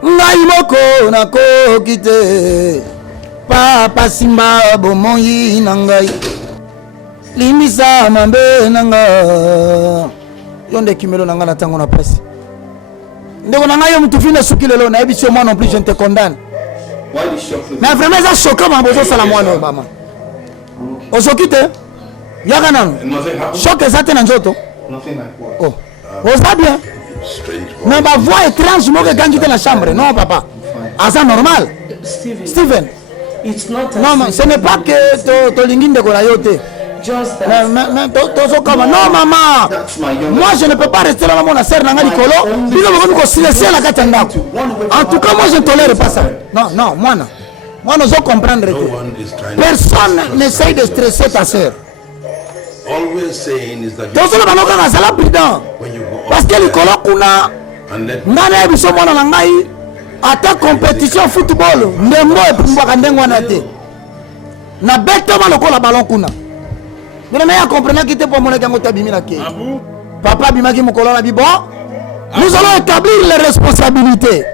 Ngai moko na kokite. Papa simba bomoyi nangai. Limbisa mabe nangai. Yonde kimelo nanga na tango na pasi. Ndeko nanga yo mtu fine suki lelo na ebisio moi non plus je ne te condamne. Mais vraiment ça choquant ma bozo sala moi no mama. Osokite? Yaka nanu. Choque ça te na njoto. Oh. Osa bien. Mais ma voix étrange moi quand j'étais dans la chambre. Non papa. Ah ça normal. Steven. It's not non, ce n'est pas que to lingine de korayote. Non maman, moi je ne peux pas rester là mon sœur nanga likolo. En tout cas moi je ne tolère pas ça. Non, moi nous devons comprendre que personne n'essaye de stresser ta sœur. Parce que likolo kuna ngana ebiso mwana na ngai ata compétition football ndembo epumbwaka ndengo wana te. Na betoma lokola ballon kuna. Mais je comprends que tu pour mon papa bimaki mokolo na bibo. Nous allons établir les responsabilités.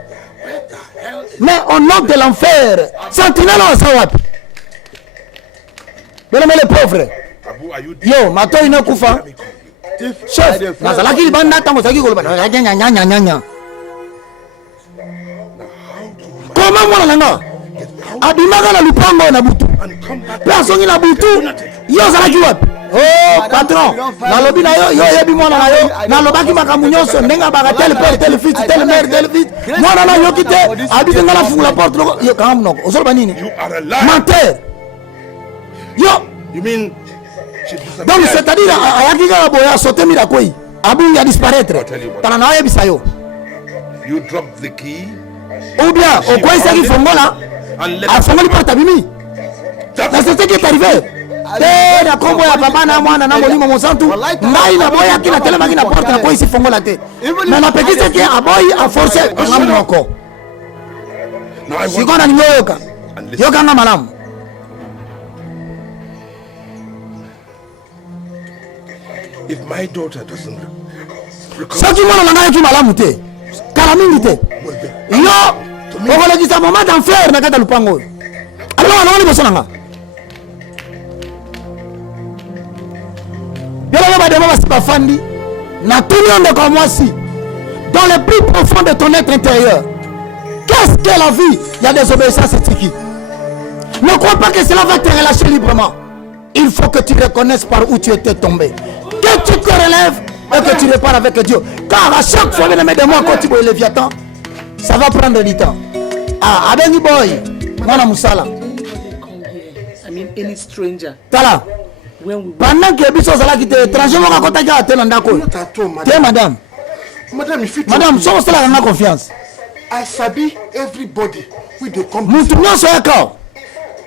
Mais au nom de l'enfer, sentinelle au sawapi. Mais les pauvres. Yo, mato ina kufa. Chef, nazalaki banda tango saki koloba. Nya. Comment moi nanga? Abimaka na lupango na butu. Personne na butu. Yo zalaki wapi? Oh patron, na lobi na yo yebi mwana na yo. Na lobaki makambu nyonso ndenga baka tel père tel fils tel mère tel fils. Mwana na yo kite abite ngala funga porte yo kam no. Ozolo banini? Menteur. Yo, you mean donc c'est-à-dire ayaki ka boya sauter mira koi. Abu ya disparaître. Tala na yebi sayo. You drop the key. Ou bien au quoi ça qui fongola? A fongoli porte abimi. C'est ce qui est arrivé. Na kombo ya papa na mwana na molimo mosantu ngai na boya kina telema kina porte na koisi fongola te mais na petite qui a boy a forcé ngamoko sikona ni yoka na malamu if my daughter doesn't saki mwana ngai ki malamu te kala mingi te yo okola kisa mama d'enfer na kata lupango alors on va bosonanga dans le plus profond de ton être intérieur. Qu'est-ce que la vie? Il y a des obéissances éthiques. Ne crois pas que cela va te relâcher librement. Il faut que tu reconnaisses par où tu étais tombé. Que tu te relèves et que tu repars avec Dieu. Car à chaque fois, de moi, quand tu vois le Léviathan, ça va prendre du temps. Ah, Abengi boy, Mwana Musala. I mean, any stranger. Tala. Pendant que biso sala qui te étranger mo ka kota ja tena ndako. Te madame. Madame, so sala na confiance. I sabi everybody with the company. Mutu nyoso yako.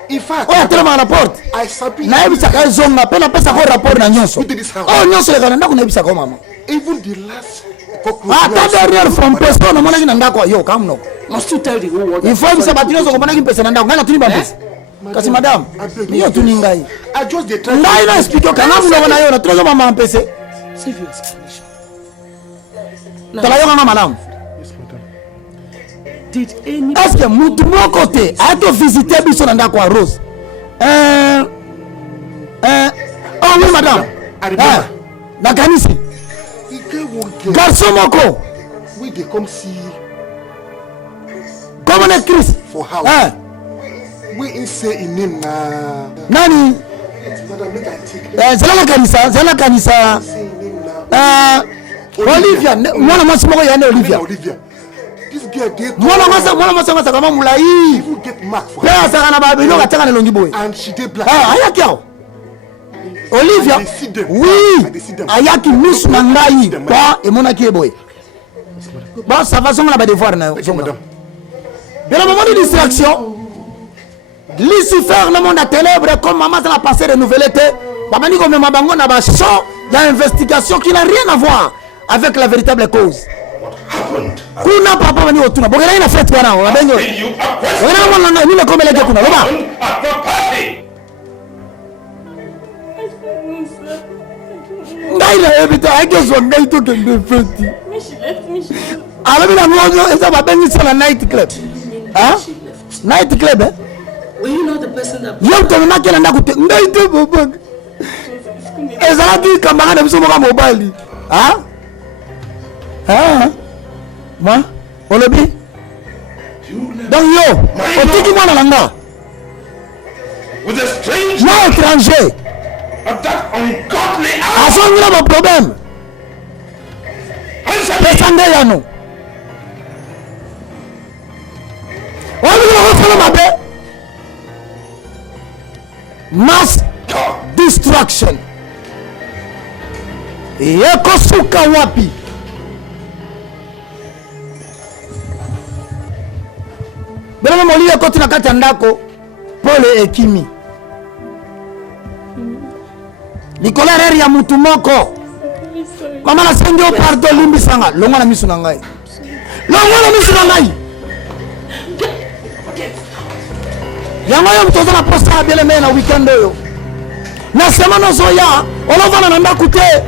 In fact, oya tena na porte. I sabi. Na ebisa ka zonga pena pesa ko rapport na nyoso. Oh nyoso le kana ndako na ebisa ko mama. Even the last ta dernière from person na mona ki na ndako yo kamno. Must you tell the whole world? Il faut que ça batino so ko mona ki pesa na ndako. Ngana tuni ba pesa. Kasi madame, niyo tuningai. I just dey try. Ngai na explique kana muna na yo na trozo mama mpese. Save your explanation. Tala yo mama madame. Yes, madame. Did any Est-ce que mutu mo côté a to visiter biso na ndako a Rose? nakanisi garçon moko Oui, de comme si. Comment on est Christ? For how? We in say in him Nani? Zala kanisa. Olivia, mwana mwasi moko yane Olivia. This girl did. Mwana mwasi kama mulai. Even get mark for her. Pesa kana babilo katanga na longi boy. And she did black. Ayaki yao. Olivia. Oui. Ayaki misu na ngai. Kwa emona kie boy. Bon, ça va songa la devoir na. Bien le moment de distraction. Lucifer le monde a ténèbres comme maman dans la passé renouvelée. Baba ni comme mabango na ba champ, il y a une investigation qui n'a rien à voir avec la véritable cause. Kuna papa bani otuna. Bogera ina fête wana wa benyo. Wana wana ni le comme les kuna. Baba. Ngai ebita agezo ngai to kende fête. Alors il a moi ça va benyo sur la night club. Hein? Night club eh? Were you not the person that... Yom to na kela ndakute ngai to bobo. Ezalaki kamara na biso moka mobali. Hein? Hein? Moi? Olobi? Donc yo, otiki mwana langa. With a strange na étranger. Of that ungodly Asongila mon problème. Pesande yano. Mass destruction. Yekosuka wapi? Bela moli ekoti na kati ndako pole ekimi. Nicolas reri ya mutu moko. Mama na sengi o pardo limbi sanga longa na misu na ngai. Longa na misu na ngai. Yango yo mtoza na posta bele me na weekend yo. Na semana zoya, olovana na ndaku te.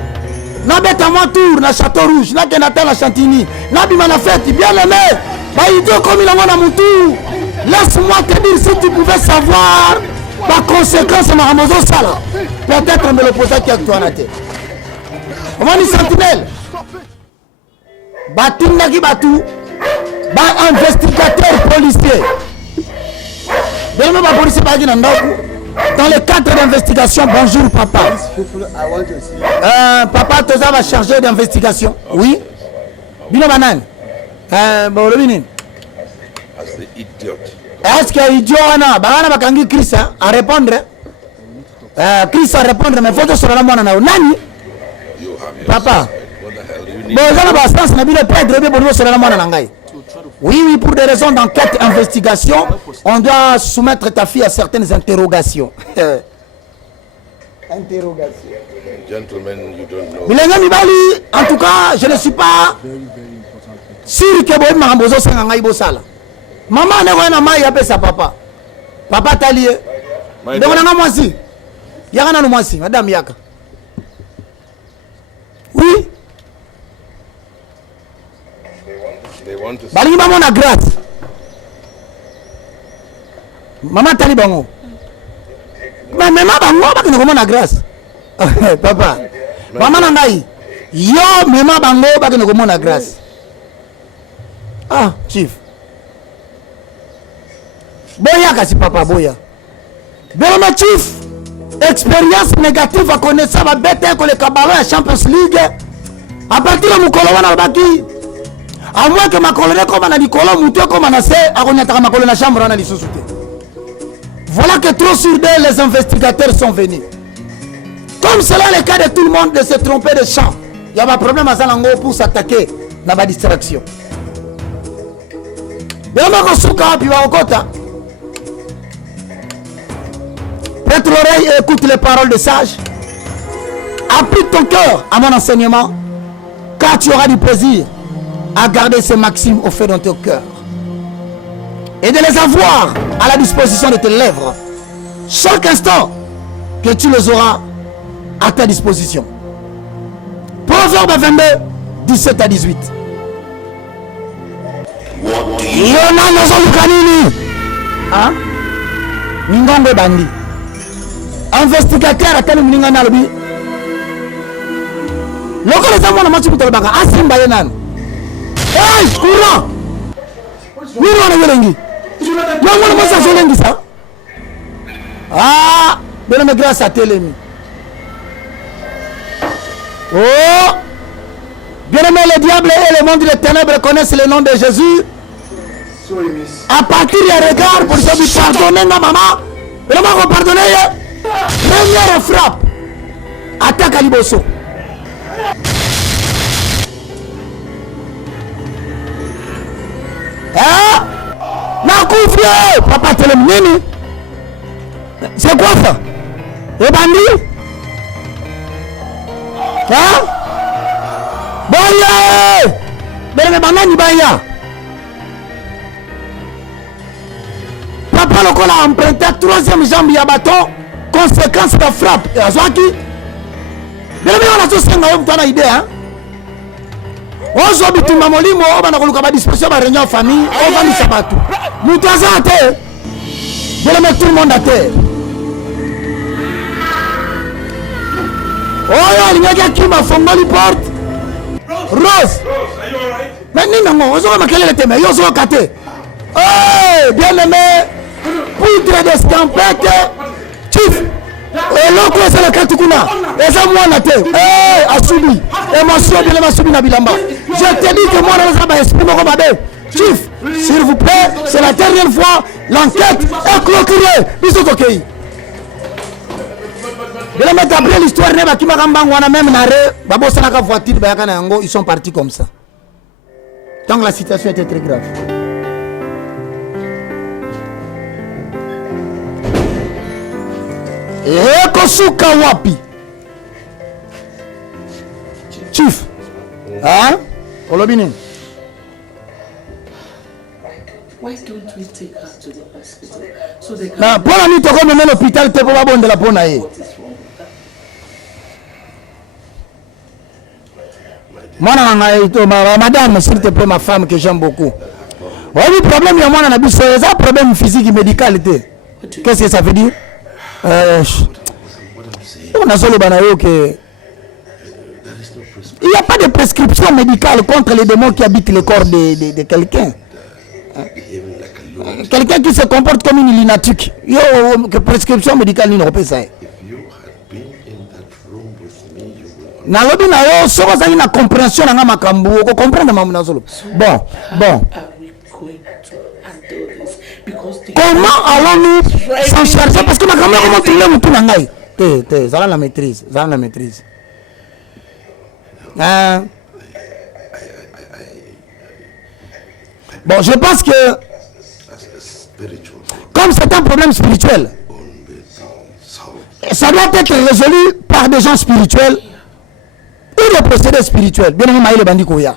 Na beta moi tour na Château Rouge, na kenda ta la Chantigny, na bima na fête bien aimé. Ba idio comme il a mutu. Laisse-moi te dire si tu pouvais savoir la conséquence de Ramozo Sala. Peut-être me l'opposé qui a toi na tête. On va ni sentinelle. Batinda ki batu. Ba investigateur policier. Dans le cadre d'investigation, bonjour papa. Papa Toza va charger d'investigation. Oui. Bino Banan. Est-ce que idiot ana bana bakangi Chris à répondre? Chris à répondre mais faut que sur la mona na nani? Papa. Bon, ça va sens na bino perdre be bonno sur la mona na ngai. Oui, pour des raisons d'enquête, investigation, on doit soumettre ta fille à certaines interrogations. Interrogations. Gentlemen, you don't know. Bilenga Mibali, en tout cas, je ne suis pas sûr que vous m'avez besoin de Bosala. Maman ne voit pas ma sa papa. Papa Talié. Donc on a moi aussi. Yaka na moi aussi, madame Yaka. Oui. Balingi bango na grâce. Maman tali bango. Mais maman bango bakina komo na grâce. Papa. Maman na ngai. Yo maman bango bakina komo na grâce. Ah, chief. Boya kasi papa boya. Bela chief. Expérience négative à connaître va bête ko le kabalo ya Champions League. À partir de mukolo wana baki. À moins que ma colonne comme on a dit colonne mouté comme on a fait à connaître ma colonne chambre on a dit sous-souté. Voilà que trop sur d'eux les investigateurs sont venus. Comme cela le cas de tout le monde de se tromper de champ. Il y a un problème à Zalango pour s'attaquer dans ma distraction. Prête l'oreille et écoute les paroles de sage. Applique ton cœur à mon enseignement car tu auras du plaisir à garder ces maximes au fait dans ton cœur et de les avoir à la disposition de tes lèvres chaque instant que tu les auras à ta disposition. Proverbe 22, 17 à 18. Hein? Ningongo bandi. Investigateur à tel mninga nalobi. Lorsque les amants n'ont pas de baga, asimba yenan. Hey, courant. Nous on est velengi. Moi moi ça velengi ça. Ah, bien mais grâce à Télémi. Oh, bien aimé, le diable et le monde des ténèbres connaissent le nom de Jésus. À partir du regard, pour ça, vous pardonnez ma maman. Vraiment, vous pardonnez. Première frappe. Attaque à Liboso. Hein? N'a confié. Papa Télémi. C'est quoi ça? Les bandits? Hein? Boye! Mais banani baya. Papa Lokola a emprunté troisième jambe ya bâton. Conséquence de frappe. Et à Zwaki. Mais on a tous une idée. Hein? Aujourd'hui, tout le monde a disposition de la réunion famille. On va nous sabato. Nous t'avons à terre. Je vais mettre tout le monde à terre. Oh, il y a qui m'a fait une porte. Rose. Mais non, on va quel est le thème. Yo, so kate. Oh, bien aimé. Poudre de scampette. Chief. Et l'autre, c'est le Katukuna. Et ça, moi, la terre. Eh, Asubi. Émotion, bien aimé, Asubi Nabilamba. Je te dis que moi, je vais exprimer mon babé. Chief, s'il vous plaît, c'est la dernière fois. L'enquête est clôturée. Bisous, ok. Après l'histoire, ils sont partis comme ça. Donc la situation était très grave. Et Kosuka Wapi. Chief. Hein? Olobine. Why don't we take her to the hospital so they can... Na pour la nuit, tu vas mener l'hôpital, tu vas bon de la ponaille. Moi, madame, s'il te plaît, ma femme que j'aime beaucoup. Oui, le problème, il y a moi, c'est un problème physique et médical. Qu'est-ce que ça veut dire? On a solo banayo que il n'y a pas de prescription médicale contre les démons qui habitent le corps de quelqu'un. Quelqu'un qui se comporte comme une lunatique. Il y a une prescription médicale, il n'y a pas ça. Na lobi na yo soko za ina compréhension na makambu ko comprendre mamu na solo. Bon. Comment allons-nous s'en charger parce que makambu comment tu l'aimes tout na ngai. Ça la maîtrise, Hein? Bon, je pense que comme c'est un problème spirituel, ça doit être résolu par des gens spirituels. Ou le procédé spirituel. Bien évidemment, il est bandit Kouya.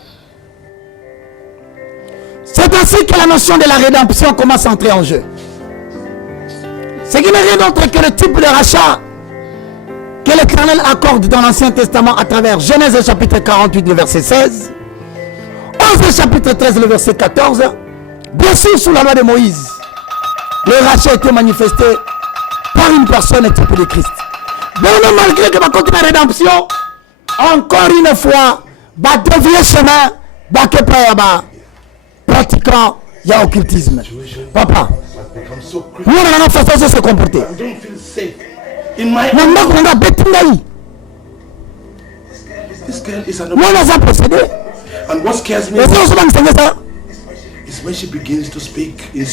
C'est ainsi que la notion de la rédemption commence à entrer en jeu. Ce qui n'est rien d'autre que le type de rachat que l'Éternel accorde dans l'Ancien Testament à travers Genèse chapitre 48, le verset 16, 11 chapitre 13, le verset 14, bien sûr sous la loi de Moïse. Le rachat a été manifesté par une personne, le type de Christ. Mais malgré que ma continue la rédemption, encore une fois, va dévier chemin, va que pratiquant, il y a occultisme. Papa, nous on a une façon de se comporter. Moi on a procédé. And what scares me is when she begins to speak in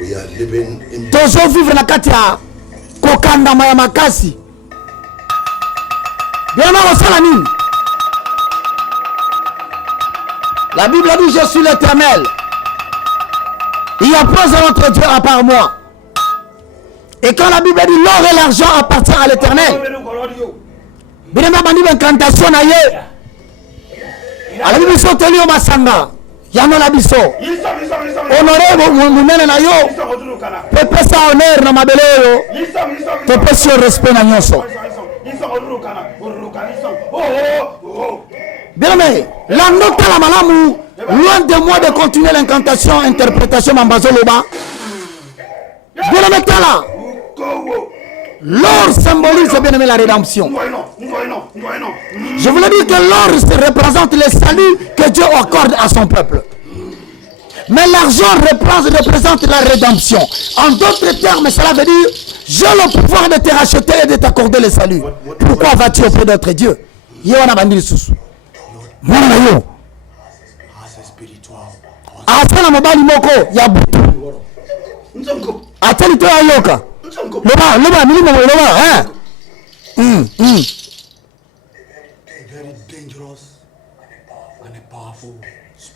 we are living in vivre na kati ya kokandama ya makasi. Bien osala nini? La Bible dit je suis l'Éternel. Il n'y a pas un autre Dieu à part moi. Et quand la Bible dit l'or et l'argent appartient à l'Éternel. Bien bandi incantation na ye. La Bible sont tenus au masanga. Yano la biso. Honoré munene na yo. Pepe sa honneur na mabele yo. Pepe sa respect na nyonso. Bien aimé, la note la malamu, loin de moi de continuer l'incantation, interprétation mambazoloba. Bien aimé là. L'or symbolise bien aimé la rédemption. Je voulais dire que l'or représente le salut que Dieu accorde à son peuple. Mais l'argent représente la rédemption. En d'autres termes, cela veut dire j'ai le pouvoir de te racheter et de t'accorder le salut. Pourquoi vas-tu auprès d'autres dieux? Yéwana bandili susu. Mwana yo. Asana mobali moko ya butu. Ateli to ayoka. Loba milimo loba hein. Very dangerous and powerful.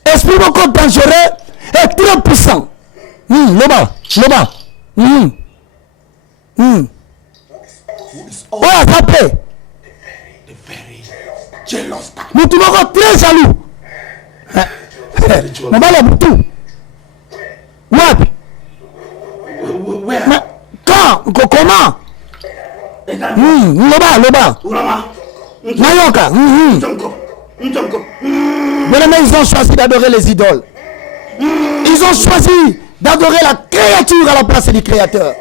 Esprit beaucoup dangereux et très puissant. Loba. Oh, ça peut. Nous sommes très jaloux. On va le tout. Quand? Comment? Loba. Nayoka. Mais ils ont choisi d'adorer les idoles. Ils ont choisi d'adorer la créature à la place du créateur.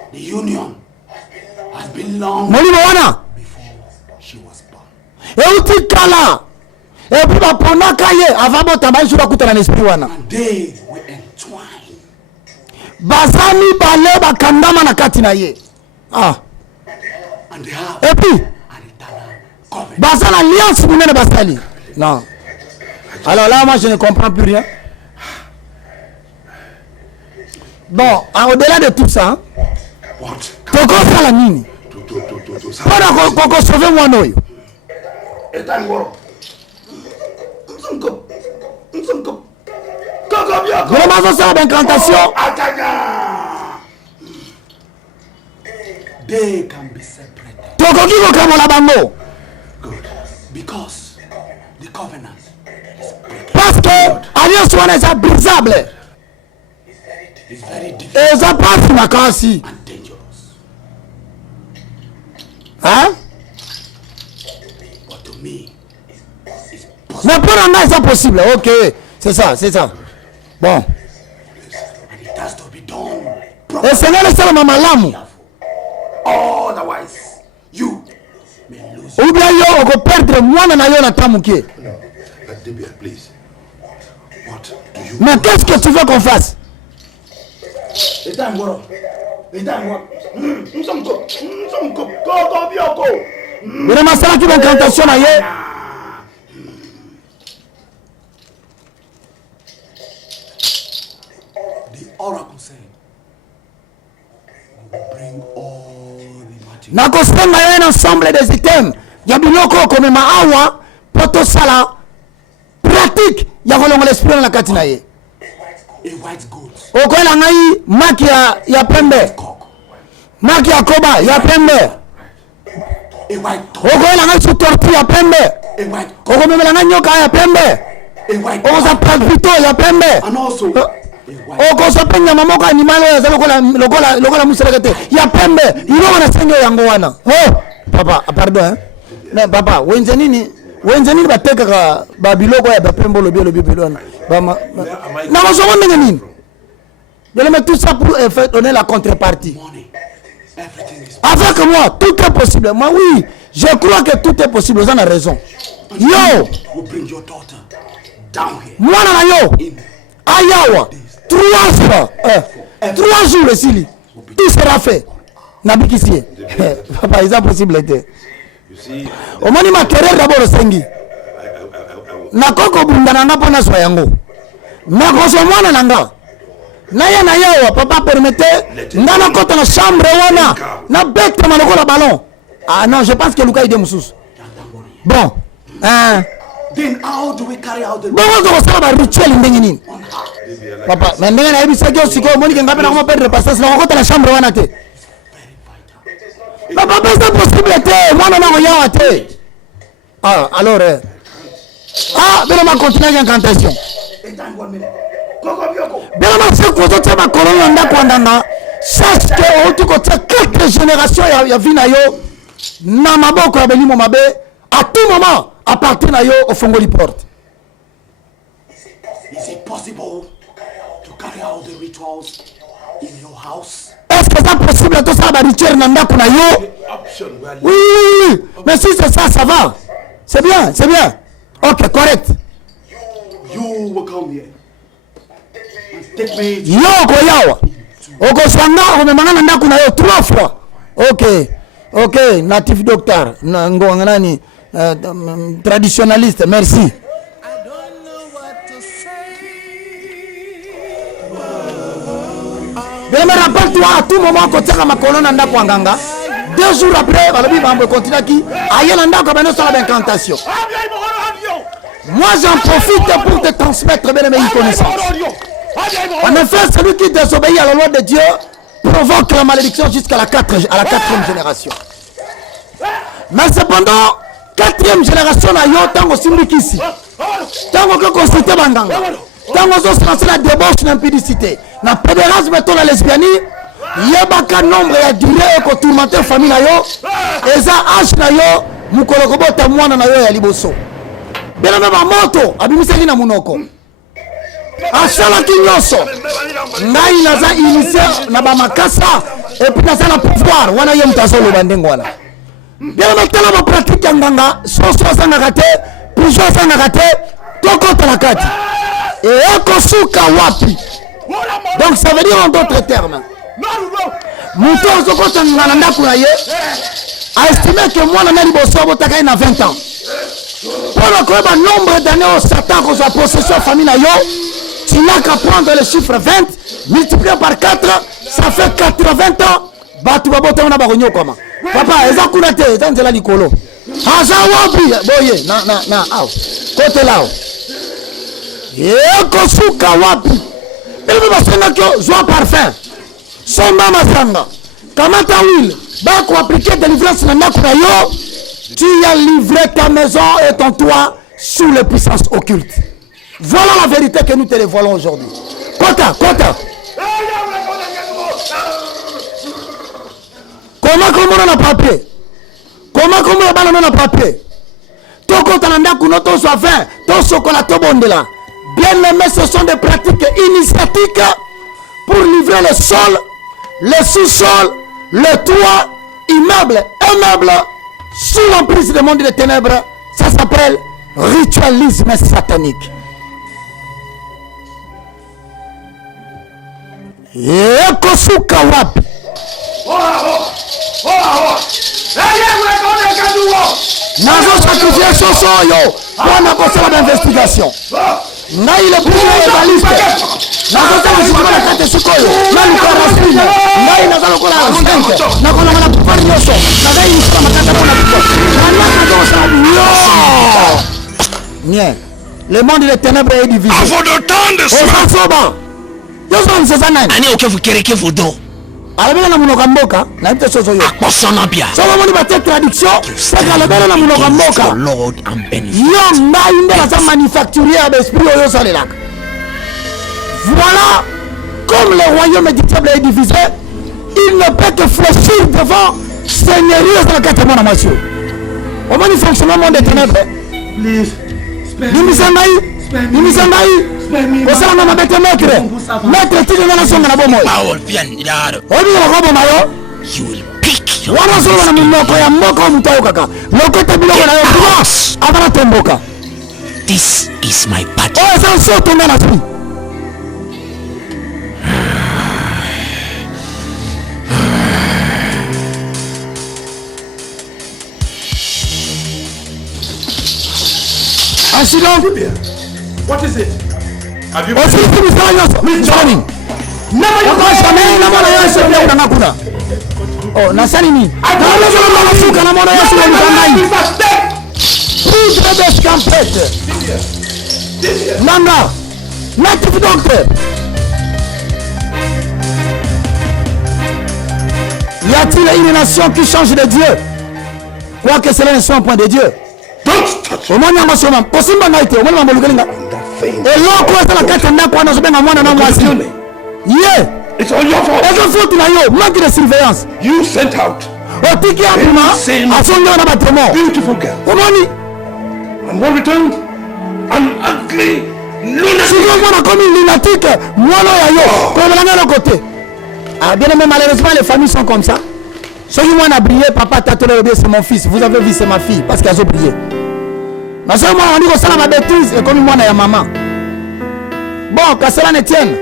Et outi kala. Et puis pendant kaye avant botamba sur la kuta na esprit wana. Bazani bale bakandama na kati na ye. Ah. Et puis bazana alliance munene basali. Non. Alors là moi je ne comprends plus rien. Bon, au-delà de tout ça, toko sala nini? Para ko sauver moi noyo. Vraiment ça c'est d'incantation. They can be separated. Toko kiko kama la bango. Because the covenant is breaking. Parce que alliance wana est brisable. It's very difficult. Et ça passe na kasi. And dangerous. Hein? But to me, it's possible. Mais pour nous c'est possible. OK, c'est ça. Bon. And it has to be done. Et c'est là le seul malamu. Otherwise, you may lose. Ou bien yo on peut perdre mwana na yo na tamuke. Please. What do you? Mais qu'est-ce que tu veux qu'on fasse? Vraiment ça qui va incantation na ye. The oracle said, we will bring all the material. Na kosenga yo un ensemble des items. Ya biloko comme maawa poto sala pratique ya kolonga l'esprit na kati na ye. A white goat. Okola ngai maki ya pembe. Maki ya koba ya pembe. A white dog. Okola ngai su tortue ya pembe. A white goat. Okomemela ngai nyoka ya pembe. A white Okoza palpito ya pembe. and also a white Okoza penya mamoko animal ya lokola muselekete ya pembe. Ilo wana senge yango wana. Oh, papa, pardon hein. Mais papa, wenze nini bateka ka babiloko ya bapembo lobi bilona. Bama. Na masomo ndenge nini? Je le mets tout ça pour donner la contrepartie. money. Everything is Avec moi, tout est possible. Moi, oui, je crois que tout est possible. Vous en avez raison. Yo, will bring your daughter down here. moi, na yo, ayawa, 3 jours ici, tout sera fait. Nabikisi. Papa, c'est possible. Au moins, il m'a queré d'abord au sengi. Nakoko bundananga pona soyango. Nakoso mwana nanga. Naya na yawa papa permettez ngana kota na chambre wana na bête maloko la ballon. Ah non, je pense que Luka ide mususu. Bon. Then how do we carry out the Bon, on va faire un rituel ndenge nini? Papa, mais ndenge na yebisa ke osiko moni ke ngape na ko perdre passage na kota na chambre wana te. Papa, c'est possible te, mwana na ko yawa te. Ah, alors mais ma continuer l'incantation. Bien ma c'est quoi tu ma colonne ndako ndanga. Sache que au tout côté quelques générations ya vina yo na maboko ya belimo mabe à tout moment à partir na yo au fongoli porte. Is it possible to carry out the rituals in your house? Est-ce que ça possible tout ça ba rituel na ndako na yo. Oui, mais si c'est ça, ça va. C'est bien, c'est bien. Ok, correct. You will come here. Take me. Yo, koyawa. Oko swanga, umemangana ndaku na yo 3 fois. Ok, natif docteur. Ngonga nani, traditionnaliste, merci. Mais rappelle-toi, à tout moment, quand tu as ma colonne en ndaku anganga, 2 jours après, Balobi va me continuer qui aïe l'anda comme une seule incantation. Moi j'en profite pour te transmettre bien mes connaissances. En effet, celui qui désobéit à la loi de Dieu provoque la malédiction jusqu'à la 4e génération. Mais cependant, 4e génération a yo tango simbikisi. Tango que consulter banganga. Tango zo se lancer la débauche l'impudicité. Na pédérasme mettons la lesbianie. Yebaka nombre ya durée ko tourmenter famille na yo. Eza âge na yo mukolo ko bota mwana na yo ya liboso. Bela na moto abimiseli na munoko. Asala kinyoso. Ngai naza initié na ba makasa et puis naza la pouvoir wana ye mutazolo bandengo wana. Bela na tala ba pratique nganga soso sana kate, pujo sana kate, toko tala kati. Et ekosuka wapi. Donc ça veut dire en d'autres termes. Muto zokota ngana ndaku na ye a estimé que moi na liboso botaka na 20 ans. Pour le nombre d'années au Satan qu'on a possession famille na yo, tu n'as qu'à prendre le chiffre 20 multiplié par 4, ça fait 80 ans. Batu babota na baronyo koma. Papa, eza kunate, eza nzela likolo. Aza wapi boye na aw. Côté là. Eko suka wapi. Bebe basenga kyo joie parfum. Somba masanga. Kamata huile. Ba ko appliquer délivrance na nakuna yo. Tu as livré ta maison et ton toit sous les puissances occultes. Voilà la vérité que nous te dévoilons aujourd'hui. Kota. Comment on a papier? Comment on a papier? Toko tananda kunoto soit fin, ton chocolat to bondela. Bien aimé, ce sont des pratiques initiatiques pour livrer le sol, le sous-sol, le toit, immeuble, sous l'emprise du monde des ténèbres. Ça s'appelle ritualisme satanique. Ekosuka wapi? Nazo sacrifier soso yo pour passer l'investigation. Na ile pouvoir évaliste. Nazo sacrifier la carte sikoyo. Na lukarasine. Na ina zalo kola asente. Na kola mana pouvoir nyoso. Na dai nisema makata kona kuko. Na nazo sacrifier. Bien. Le monde des ténèbres est divisé. Avant de temps de cela. Yo son sezana. Ani okevu kereke vodo. Alabela na munoka mboka na ite soso yo. Akosana bia. Solo moni ba traduction, c'est alabela na munoka mboka. Lord and benefit. Yo mbainde la sa manufacturier d'esprit yo salela. Voilà comme le royaume du diable est divisé, il ne peut que fléchir devant seigneurie de la carte mon monsieur. On va nous fonctionner monde des ténèbres. Please. Nimisangai. Osala na mabete maître tiki na songa na bomo. Power bien ilaro. Obi na robo mayo. You will pick your. Wana solo na munoko ya mboko mutayo kaka. Lokota biloko na yo droit. Abana temboka. This is my party. Oh, ça so tonga na spi. Accident. What is it? Have you Johnny? Oh, Nasalini. Nanga, natif docteur. Y a-t-il une nation qui change de Dieu? Quoique cela ne soit un point de Dieu. Au moins, il y a un possible naïté. Au moins, il y a et l'eau la carte n'a pas it's all your fault. Manque de surveillance. You sent out beautiful girl. And what returned? An ugly lunatic. Ah, bien aimé, malheureusement, les familles sont comme ça. Ceux qui m'ont brillé, papa, tata, c'est mon fils. Vous avez vu, c'est ma fille, parce qu'elles ont brillé. Mais seulement, on dit que ça, ma bêtise, et comme moi, on a maman. Bon, qu'à cela ne tienne.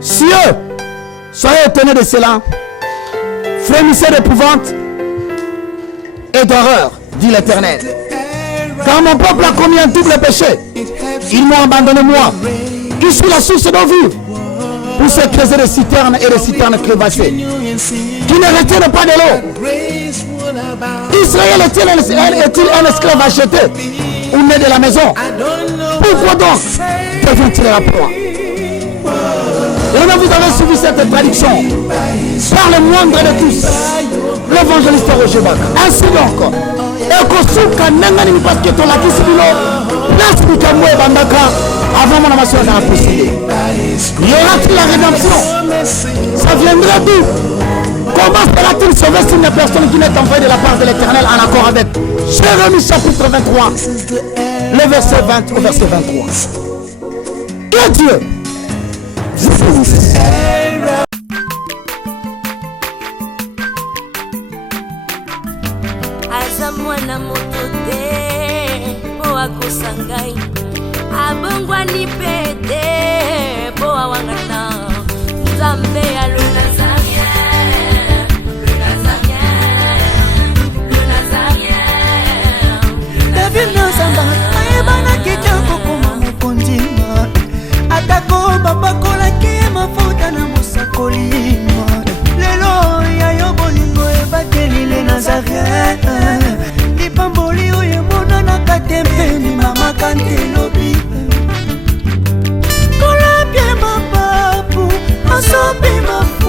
Cieux, soyez étonnés de cela. Frémissez d'épouvante et d'horreur, dit l'Éternel. Car mon peuple a commis un double péché. Ils m'ont abandonné moi, qui suis la source d'eau vive, pour se creuser des citernes et des citernes crevassées, qui ne retiennent pas de l'eau. Israël est-il un esclave acheté ou né de la maison? Pourquoi donc devient-il la proie? Et maintenant vous avez suivi cette traduction par le moindre de tous, l'évangéliste Roger Bach. Ainsi donc, ekosuka nangani mipaske tolakisi bino place bikambo ebandaka avant mon amation à posséder. Y aura-t-il la rédemption? Ça viendra d'où? Comment sera-t-il sauvé s'il n'y a personne qui n'est envoyé de la part de l'Éternel en accord avec Jérémie chapitre 23, le verset 20 au verset 23. Que Dieu vous bénisse. Aza mwana moto te po akosa ngai, abongwani pe te po awangana. Nzambe ya le Nazarien, le Nazarien, le Nazarien. David Nzamba ayebana kitoko koma mokondima, atako babakolaki mafuta na mosakoli. Lelo ya yo bolingo ebateli le Nazarien, lipamboli oyo emonana katempeni mama kantelobi. Kolapie mapapu, masopi mafu